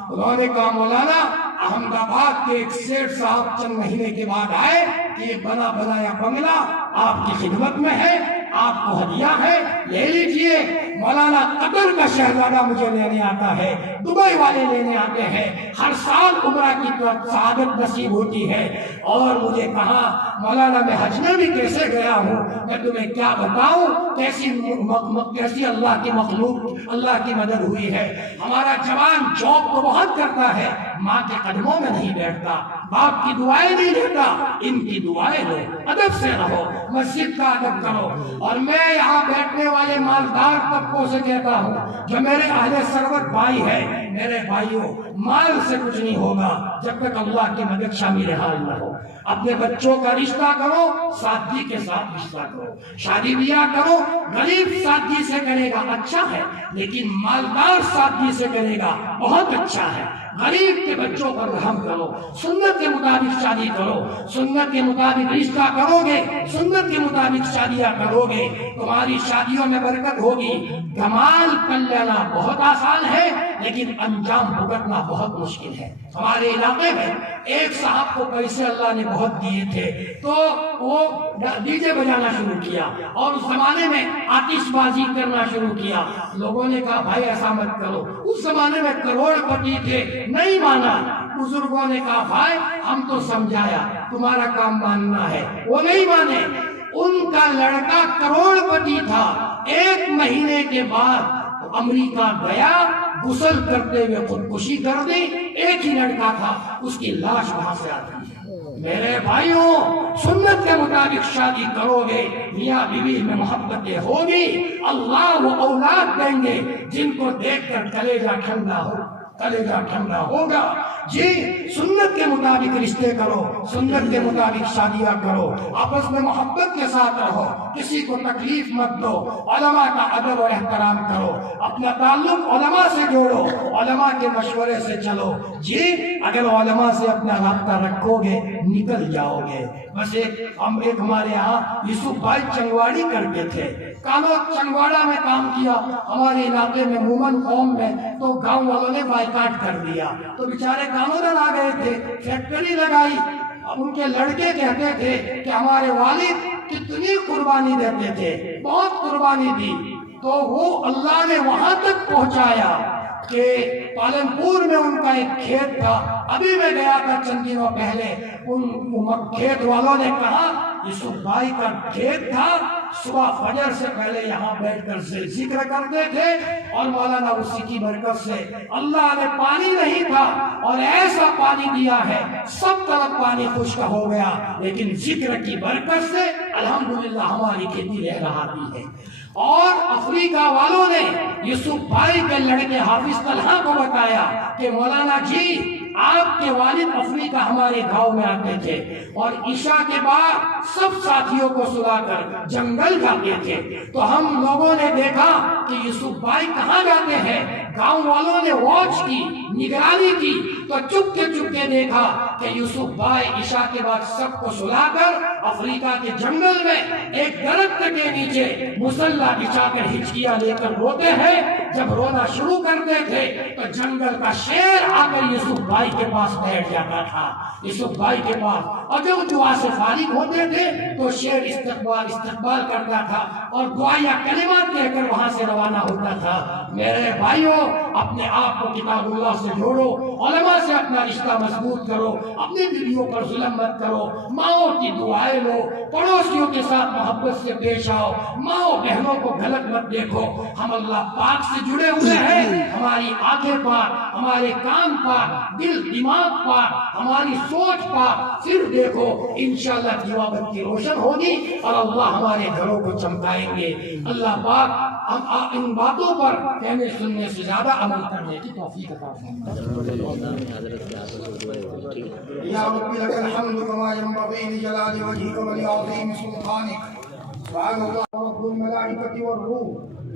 انہوں نے کہا مولانا احمد آباد کے ایک سیٹھ صاحب چند مہینے کے بعد آئے کہ یہ بنا بنایا بنگلہ آپ کی خدمت میں ہے، آپ کو ہدیہ ہے، لے لیجئے۔ مولانا قطر کا شہزادہ مجھے لینے آتا ہے، دبئی والے لینے آتے ہیں، ہر سال عمرہ کی سعادت نصیب ہوتی ہے۔ اور مجھے کہا مولانا میں حج میں بھی کیسے گیا ہوں، میں تمہیں کیا بتاؤں، کیسی اللہ کی مخلوق، اللہ کی مدد ہوئی ہے۔ ہمارا جوان جاب تو بہت کرتا ہے، ماں کے قدموں میں نہیں بیٹھتا، باپ کی دعائیں نہیں لیتا، ان کی دعائیں لو، ادب سے رہو، مسجد کا ادب کرو۔ اور میں یہاں بیٹھنے والے مالدار طبقوں سے کہتا ہوں جو میرے اہل ثروت بھائی ہیں، میرے بھائیوں مال سے کچھ نہیں ہوگا جب تک اللہ کی مدد شامل حال نہ ہو۔ اپنے بچوں کا رشتہ کرو، سادگی کے ساتھ رشتہ کرو، شادی بیاہ کرو، غریب سادگی سے کرے گا اچھا ہے، لیکن مالدار سادگی سے کرے گا بہت اچھا ہے۔ غریب کے بچوں پر رحم کرو، سنت کے مطابق شادی کرو، سنت کے مطابق رشتہ کرو گے، سنت کے مطابق شادیاں کرو گے، تمہاری شادیوں میں برکت ہوگی۔ کمال کر لینا بہت آسان ہے لیکن انجام بھگتنا بہت مشکل ہے۔ ہمارے علاقے میں ایک صاحب کو پیسے اللہ نے بہت دیے تھے تو وہ ڈی جے بجانا شروع کیا اور اس زمانے میں آتش بازی کرنا شروع کیا۔ لوگوں نے کہا بھائی ایسا مت کرو، اس زمانے میں کروڑ پتی تھے، نہیں مانا۔ بزرگوں نے کہا بھائی ہم تو سمجھایا، تمہارا کام ماننا ہے، وہ نہیں مانے۔ ان کا لڑکا کروڑ پتی تھا، 1 مہینے کے بعد امریکہ گیا، غسل کرتے ہوئے خودکشی کر دی۔ ایک ہی لڑکا تھا، اس کی لاش وہاں سے آتی ہے۔ میرے بھائیوں سنت کے مطابق شادی کرو گے، میاں بیوی میں محبتیں ہوگی، اللہ وہ اولاد دیں گے جن کو دیکھ کر کلیجہ ٹھنڈا ہوگا۔ جی سنت کے مطابق رشتے کرو، سنت کے مطابق شادیاں کرو، آپس میں محبت کے ساتھ رہو، کسی کو تکلیف مت دو، علماء کا ادب و احترام کرو، اپنا تعلق علماء سے جوڑو، علماء کے مشورے سے چلو۔ جی اگر علماء سے اپنا رابطہ رکھو گے نکل جاؤ گے۔ بس ایک ہمارے یہاں یوسف بھائی چنگواڑی کرتے تھے، کانو چنگواڑا میں کام کیا ہمارے علاقے میں مومن قوم میں، تو گاؤں والوں نے بائیکاٹ کر دیا تو بیچارے کانودن آ گئے تھے، فیکٹری لگائی۔ اب ان کے لڑکے کہتے تھے کہ ہمارے والد کتنی قربانی دیتے تھے، بہت قربانی دی، تو وہ اللہ نے وہاں تک پہنچایا کہ پالنپور میں ان کا ایک کھیت تھا۔ ابھی میں گیا تھا چند دنوں پہلے، ان کھیت والوں نے کہا یوسف بھائی کا کھیت تھا، صبح فجر سے پہلے یہاں بیٹھ کر ذکر کرتے تھے، اور مولانا اسی کی برکت سے اللہ نے پانی نہیں تھا اور ایسا پانی دیا ہے سب طرف پانی خشک ہو گیا، لیکن ذکر کی برکت سے الحمدللہ ہماری کھیتی لہراتی ہے۔ اور افریقہ والوں نے یوسف بھائی کے لڑکے حافظ طلحہ کو بتایا کہ مولانا جی آپ کے والد افریقہ ہمارے گاؤں میں آتے تھے اور عشاء کے بعد سب ساتھیوں کو سلا کر جنگل جاتے تھے، تو ہم لوگوں نے دیکھا کہ یوسف بھائی کہاں جاتے ہیں۔ گاؤں والوں نے واچ کی، نگرانی کی، تو چپ کے دیکھا کہ یوسف بھائی عشاء کے بعد سب کو سلا کر افریقہ کے جنگل میں ایک درخت کے نیچے مصلی بچھا کر ہچکیاں لے کر روتے ہیں. جب رونا شروع کرتے تھے تو جنگل کا شیر آ کر یوسف بھائی کے پاس بیٹھ جاتا تھا، یوسف بھائی کے پاس، اور جب دعا سے فارغ ہوتے تھے تو شیر استقبال کرتا تھا اور دعا یا کلمات کہہ کر وہاں سے روانہ ہوتا تھا. میرے بھائیوں، اپنے آپ کو کتاب اللہ سے جوڑو، علماء سے اپنا رشتہ مضبوط کرو، اپنی بیویوں پر ظلم مت کرو، ماؤں کی دعائیں لو، پڑوسیوں کے ساتھ محبت سے پیش آؤ، ماؤں بہنوں کو غلط مت دیکھو. ہم اللہ پاک سے جڑے ہوئے ہیں، ہماری آنکھیں پاک، ہمارے کان پاک، دل دماغ پاک، ہماری سوچ پاک. پھر دیکھو انشاءاللہ قیامت کی روشن ہوگی اور اللہ ہمارے گھروں کو چمکائیں گے. اللہ پاک ان باتوں پر کہنے سننے سے زیادہ عمل کرنے کی توفیق عطا فرمائے. یا رب لك الحمد كما ينبغي لجلال وجهك ولعظيم سلطانك. سبحان الله رب الملائكة والروح،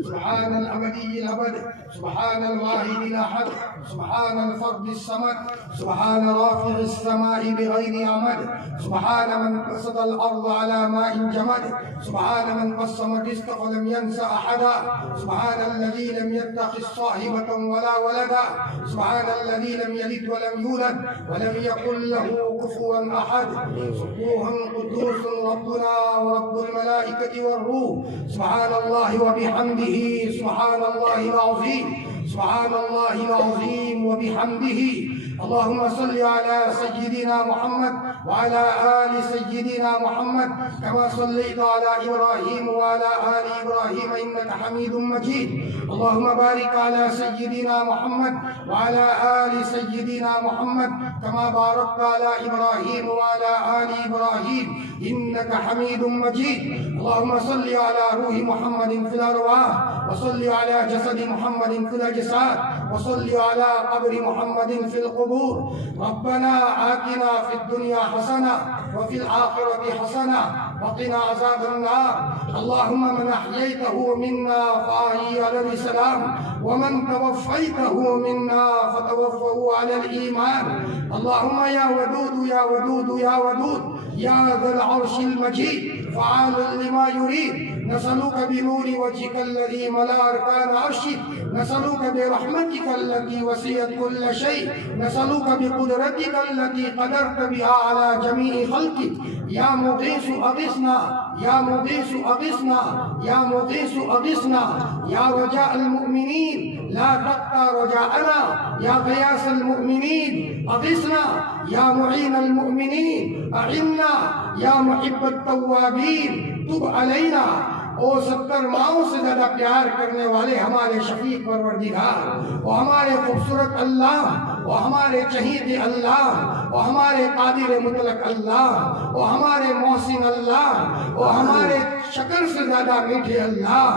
سبحان الأبدي الأبد، سبحان الواحد الأحد، سبحان الفرد الصمد، سبحان رافع السماء بغير عمد، سبحان من بسط الأرض على ماء جمد، سبحان من قسم الرزق ولم ينس أحدا، سبحان الذي لم يتخذ صاحبة ولا ولدا، سبحان الذي لم يلد ولم يولد ولم يكن له كفوا أحد. سبوح قدوس ربنا ورب الملائكة والروح، سبحان الله وبحمده، سبحان الله العظيم، سبحان الله العظيم وبحمده. اللهم صل على سيدنا محمد وعلى آل سيدنا محمد كما صليت على إبراهيم وعلى آل إبراهيم إنك حميد مجيد. اللهم بارك على سيدنا محمد وعلى آل سيدنا محمد كما باركت على إبراهيم وعلى آل إبراهيم إنك حميد مجيد. اللهم صل على روح محمد في الأرواح، وصل على جسد محمد في الأجساد، وصل على قبر محمد في القبور. ربنا آتنا في الدنيا حسنة وفي الآخرة حسنة وقنا عذاب النار. اللهم من أحييته منا فأحيه على الإسلام، ومن توفيته منا فتوفه على الإيمان. اللهم يا ودود يا ودود يا ودود يا ذا العرش المجيد فعال لما يريد، نسألك بنور وجهك الذي ملا أركان عرشك، نسألك برحمتك التي وسعت كل شيء، نسألك بقدرتك التي قدرت بها على جميع خلقك. يا مغيث أغثنا، يا مغيث أغثنا، يا مغيث أغثنا، يا رجاء المؤمنين لا تقطع رجاءنا، يا غياث المؤمنين أغثنا، يا معين المؤمنين أعنا، يا محب التوابين تب علينا. او 70 ماؤں سے زیادہ پیار کرنے والے ہمارے شفیق پروردگار، وہ ہمارے خوبصورت اللہ، وہ ہمارے چہید اللہ، وہ ہمارے قادر مطلق اللہ، وہ ہمارے محسن اللہ، وہ ہمارے شکر سے زیادہ میٹھے اللہ،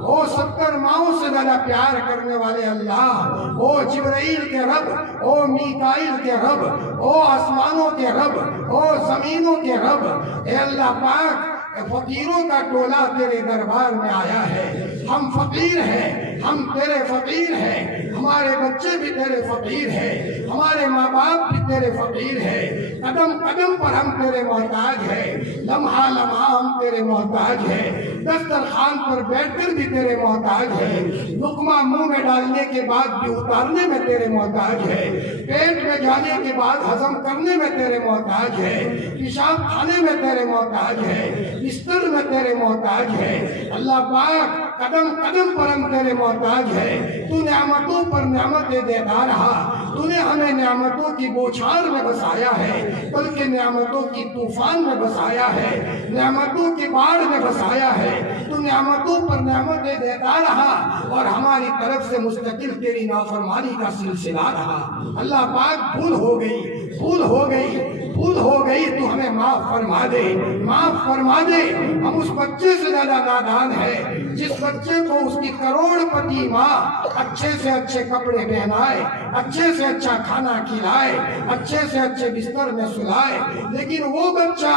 وہ 70 ماؤں سے زیادہ پیار کرنے والے اللہ، وہ جبرائیل کے رب، وہ میکائیل کے رب، وہ آسمانوں کے رب، وہ زمینوں کے رب. اے اللہ پاک، فقیروں کا ٹولہ تیرے دربار میں آیا ہے. ہم فقیر ہیں، ہم تیرے فقیر ہیں، ہمارے بچے بھی تیرے فقیر ہیں، ہمارے ماں باپ بھی تیرے فقیر ہیں. قدم قدم پر ہم تیرے محتاج ہیں، لمحہ لمحہ ہم تیرے محتاج ہیں، دسترخوان پر بیٹھ کر بھی تیرے محتاج ہیں، لقمہ منہ میں ڈالنے کے بعد بھی اتارنے میں تیرے محتاج ہیں، پیٹ میں جانے کے بعد ہضم کرنے میں تیرے محتاج ہیں، پیشاب کھانے میں تیرے محتاج ہیں، بستر میں تیرے محتاج ہیں. اللہ پاک، قدم قدم پر ہم تیرے محتاج ہیں. تو نعمتوں پر نعمتیں دیتا رہا، تو نے ہمیں نعمتوں کی بوچھار میں بسایا ہے، بلکہ نعمتوں کی طوفان میں بسایا ہے، نعمتوں کی باڑھ میں بسایا ہے. تو نعمتوں پر نعمتیں دیتا رہا اور ہماری طرف سے مستقل تیری نافرمانی کا سلسلہ رہا. اللہ پاک، بھول ہو گئی، بھول ہو گئی، بھول ہو گئی، تو ہمیں معاف فرما دے، معاف فرما دے. ہم اس بچے سے زیادہ نادان ہے جس بچے کو اس کی کروڑ پتی ماں اچھے سے اچھے کپڑے پہنائے، اچھے سے اچھا کھانا کھلائے، اچھے سے اچھے بستر میں سلائے، لیکن وہ بچہ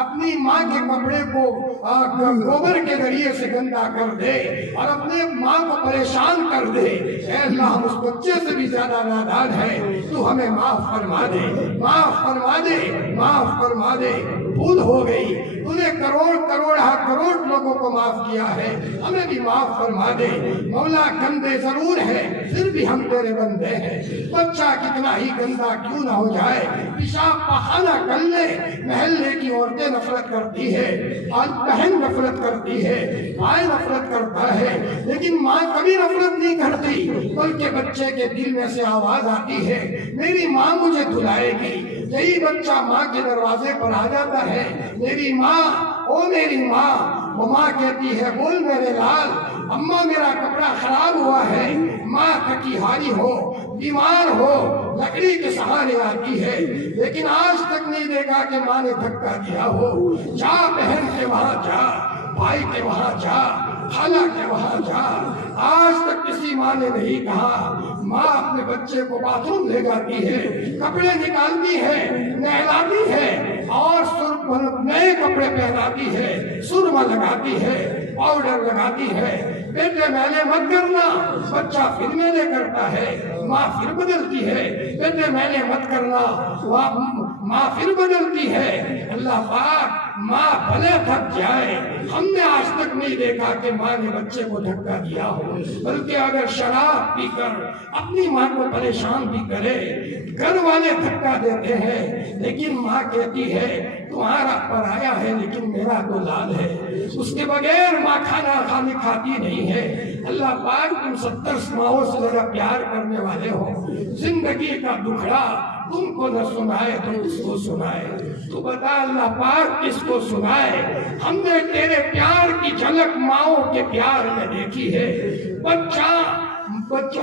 اپنی ماں کے کپڑے کو گوبر کے ذریعے سے گندا کر دے اور اپنے ماں کو پریشان کر دے، اے اللہ ہم اس بچے سے بھی زیادہ نادان ہے، تو ہمیں معاف فرما دے، معاف فرما دے، معاف فرما دے۔ بھول ہو گئی، تو نے کروڑ لوگوں کو معاف کیا ہے، ہمیں بھی معاف فرما دے۔ مولا گندے ضرور ہے، پھر بھی ہم تیرے بندے ہیں۔ بچہ کتنا ہی گندا کیوں نہ ہو جائے، پیشاب پخانہ کر لے، محلے کی عورتیں نفرت کرتی ہے، اور بہن نفرت کرتی ہے، بھائی نفرت کرتا ہے، لیکن ماں کبھی نفرت نہیں کرتی، بلکہ بچے کے دل میں سے آواز آتی ہے میری ماں مجھے دھلائے گی۔ یہی بچہ ماں کے دروازے پر آ جاتا ہے، میری ماں، او میری ماں، وہ ماں کہتی ہے بول میرے لال، اماں میرا کپڑا خراب ہوا ہے۔ ماں تھکی ہاری ہو، بیمار ہو، لکڑی کے سہارے آتی ہے، لیکن آج تک نہیں دیکھا کہ ماں نے دھکا دیا ہو۔ جا بہن کے وہاں جا، بھائی کے وہاں جا، خالہ کے وہاں جا، آج تک کسی ماں نے نہیں کہا۔ ماں اپنے بچے کو باتھ روم لے جاتی ہے، کپڑے نکالتی ہے، نہلاتی ہے، اور نئے کپڑے پہناتی ہے، سرما لگاتی ہے، پاؤڈر لگاتی ہے۔ بیٹے میلے مت کرنا، بچہ پھر میلے کرتا ہے، ماں پھر بدلتی ہے۔ بیٹے میلے مت کرنا، ماں پھر بدلتی ہے۔ اللہ پاک ماں بھلے تھک جائے، ہم نے آج تک نہیں دیکھا کہ ماں نے بچے کو دھکا دیا ہو، بلکہ اگر شراب پی کر اپنی ماں کو پریشان بھی کرے، گھر والے دھکا دیتے ہیں، لیکن ماں کہتی ہے تمہارا پرایا ہے لیکن میرا تو لال ہے، اس کے بغیر ماں کھانا کھاتی نہیں ہے۔ اللہ پاک تم 70 ماؤں سے ذرا پیار کرنے والے ہو، زندگی کا دکھڑا تم کو نہ سنائے تو کس کو سنائے؟ تو بتا اللہ پاک کس کو سنائے؟ ہم نے تیرے پیار کی جھلک ماؤں کے پیار میں دیکھی ہے۔ بچہ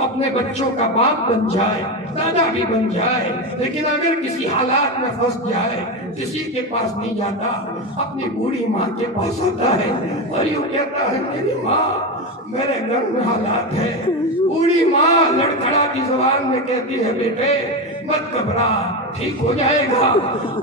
اپنے بچوں کا باپ بن جائے، دادا بھی بن جائے، لیکن اگر کسی حالات میں پھنس جائے، کسی کے پاس نہیں جاتا، اپنی بوڑھی ماں کے پاس آتا ہے اور یوں کہتا ہے میری ماں میرے گھر میں حالات ہے۔ بوڑھی ماں لڑکھڑاتی زبان میں کہتی ہے بیٹے مت گھبرا، ٹھیک ہو جائے گا۔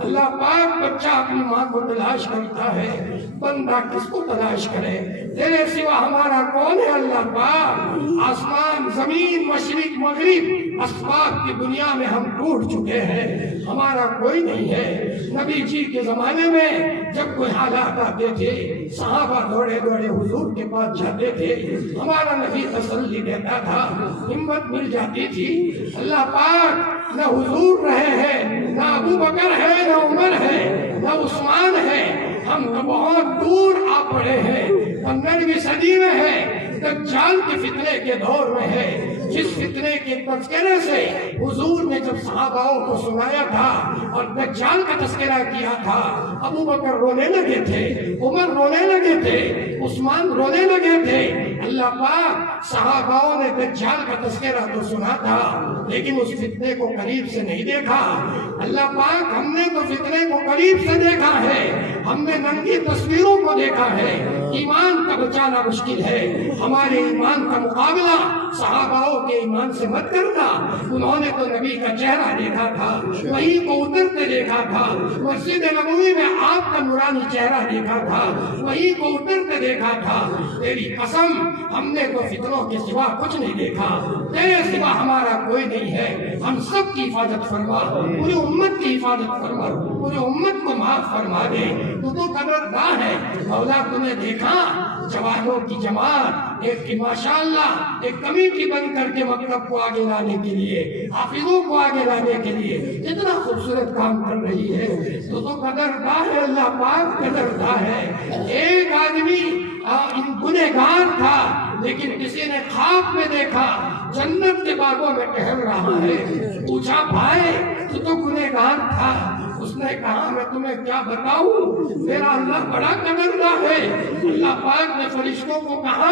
اللہ پاک بچہ اپنی ماں کو تلاش کرتا ہے، بندہ کس کو تلاش کرے؟ تیرے سوا ہمارا کون ہے اللہ پاک؟ آسمان زمین مشرق مغرب اسباب کی دنیا میں ہم ٹوٹ چکے ہیں، ہمارا کوئی نہیں ہے۔ نبی جی کے زمانے میں جب کوئی حالات آتے تھے، صحابہ دوڑے دوڑے حضور کے پاس جاتے تھے، ہمارا نبی تسلی دیتا تھا، ہمت مل جاتی تھی۔ اللہ پاک نہ حضور رہے ہیں، نہ ابو بکر ہے، نہ عمر ہے، نہ عثمان ہے، ہم تو بہت دور آ پڑے ہیں، 15ویں صدی میں ہے، دجال کے فتنے کے دور میں ہے۔ جس فتنے کے تذکرے سے حضور نے جب صحاباؤں کو سنایا تھا اور دجال کا تذکرہ کیا تھا، ابو بکر رونے لگے تھے، عمر رونے لگے تھے، عثمان رونے لگے تھے۔ اللہ پاک صحاباؤں نے دجال کا تذکرہ تو سنا تھا، لیکن اس فتنے کو قریب سے نہیں دیکھا۔ اللہ پاک ہم نے تو فتنے کو قریب سے دیکھا ہے، ہم نے ننگی تصویروں کو دیکھا ہے۔ ایمان کا بچانا مشکل ہے، ہمارے ایمان کا مقابلہ صحاباؤں کے ایمان سے مت کرنا۔ انہوں نے تو نبی کا چہرہ دیکھا تھا، وحی کو اترتے دیکھا تھا، مسجد نبوی میں آپ کا نورانی چہرہ دیکھا تھا، وحی کو اترتے دیکھا تھا۔ تیری قسم ہم نے تو فتنوں کے سوا کچھ نہیں دیکھا، تیرے سوا ہمارا کوئی نہیں ہے۔ ہم سب کی حفاظت فرما، پوری امت کی حفاظت فرما، پوری امت کو معاف فرما دے۔ تو قدردان ہے مولا، تمہیں دیکھا جوانوں کی جماعت ایک ماشاءاللہ ایک کمیٹی بن کر کے مکتب کو آگے لانے کے لیے، حافظوں کو آگے لانے کے لیے اتنا خوبصورت کام کر رہی ہے۔ تو قدردان ہے اللہ پاک، قدردان ہے۔ ایک آدمی گنہگار تھا، لیکن کسی نے خواب میں دیکھا جنت کے باغوں میں ٹہل رہا ہے۔ پوچھا بھائی تو گنہگار تھا؟ اس نے کہا میں تمہیں کیا بتاؤں، میرا اللہ بڑا قدردان ہے۔ اللہ پاک نے فرشتوں کو کہا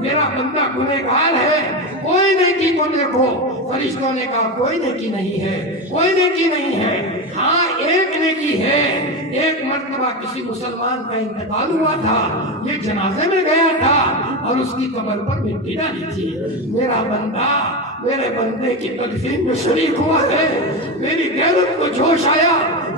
میرا بندہ گنہگار ہے، کوئی نیکی کو دیکھو۔ فرشتوں نے کہا کوئی نیکی نہیں ہے، کوئی نیکی نہیں ہے۔ ہاں ایک نیکی ہے، ایک مرتبہ کسی مسلمان کا انتقال ہوا تھا، یہ جنازے میں گیا تھا اور اس کی قبر پر مٹی ڈالی تھی۔ میرا بندہ میرے بندے کی تدفین میں شریک ہوا ہے، میری غیرت کو جوش آیا،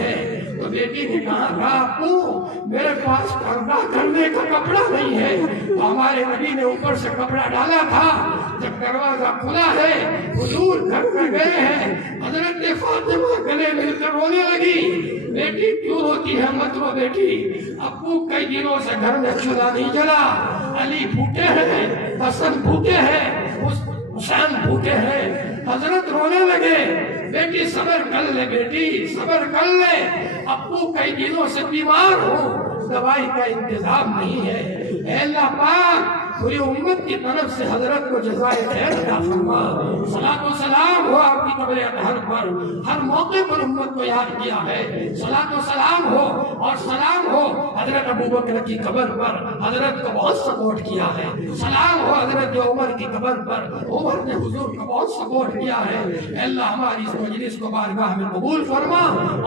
ہے. تو بیٹی نے کہا تھا ابو میرے پاس پردہ کرنے کا کپڑا نہیں ہے. تو ہمارے نبی نے اوپر سے کپڑا ڈالا تھا. جب دروازہ کھلا ہے حضور گھر میں گئے ہیں. حضرت فاطمہ گلے مل کر رونے لگی. بیٹی کیوں روتی ہے؟ مت رو بیٹی. ابو کئی دنوں سے گھر میں چولہا نہیں جلا. علی بھوکے ہیں, حسن بھوکے ہیں, حسین بھوکے ہیں. حضرت رونے لگے. بیٹی صبر کر لے, بیٹی صبر کر لے. ابو کئی دنوں سے بیمار ہوں, دوائی کا انتظام نہیں ہے. اے اللہ پاک پوری امت کی طرف سے حضرت کو جزائے خیر عطا فرما. صلاۃ و سلام ہو آپ کی قبر اطہر پر. ہر موقع پر امت کو یاد کیا ہے. صلاۃ و سلام ہو اور سلام ہو حضرت ابو بکر کی قبر پر, حضرت کو بہت سپورٹ کیا ہے. سلام ہو حضرت عمر کی قبر پر, عمر نے حضور کو بہت سپورٹ کیا ہے. اے اللہ ہماری اس مجلس کو بارگاہ میں قبول فرما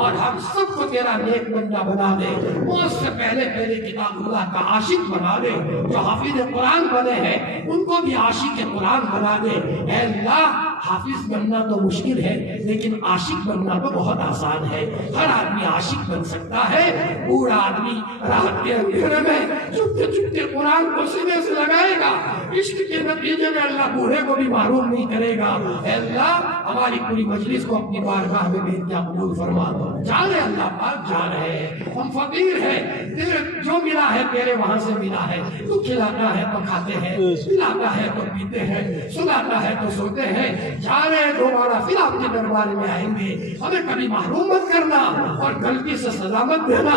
اور ہم سب کو تیرا نیک بندہ بنا دے. موت سے پہلے کتاب اللہ کا عاشق بنا دے. جو حافظ قرآن بنے ہیں ان کو بھی عاشق قرآن بنا دے. اے اللہ حافظ بننا تو مشکل ہے لیکن عاشق بننا تو بہت آسان ہے. ہر آدمی عاشق بن سکتا ہے. بوڑھا آدمی رات کے اندھیرے میں چپتے چپتے قرآن کو سینے سے لگائے گا. عشق کے نتیجے میں اللہ بوڑھے کو بھی محروم نہیں کرے گا. اے اللہ ہماری پوری مجلس کو اپنی بارگاہ میں بھیج دیا قبول فرما. جانے اللہ پاک جان ہے, ہم فقیر ہیں, تیرے جو ملا ہے تیرے وہاں سے ملا ہے. تو کھلاتا ہے تو کھاتے ہیں, پلاتا ہے تو پیتے ہیں, سلاتا ہے تو سوتے ہیں. جانے دوبارہ پھر آپ کے دربار میں آئیں گے. ہمیں کبھی محروم مت کرنا اور غلطی سے سزا مت دینا.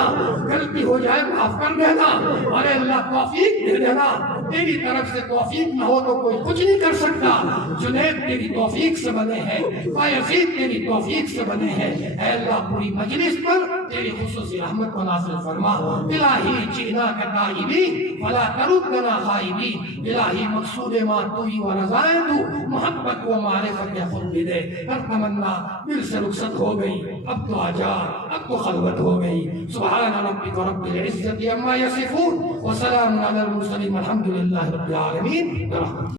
غلطی ہو جائے معاف کر دینا. اور اللہ توفیق دے دینا. تیری طرف سے توفیق نہ ہو تو کوئی کچھ نہیں کر سکتا. جنید تیری توفیق سے بنے ہیں, بایزید تیری توفیق سے بنے ہیں. اے اللہ پوری مجلس پر تیری خصوصی رحمت کو نازل فرما. الہی جئنا کتائبین فلا تردنا خائبین. الہی مقصود ما توئی و رضائے تو محبت و معرفت خود بھی دے. ہر تمنا دل سے رخصت ہو گئی, اب تو آجا, اب تو خلوت ہو گئی. سبحان ربک رب العزت عما یصفون وسلام علی المرسلین والحمد للہ رب العالمین.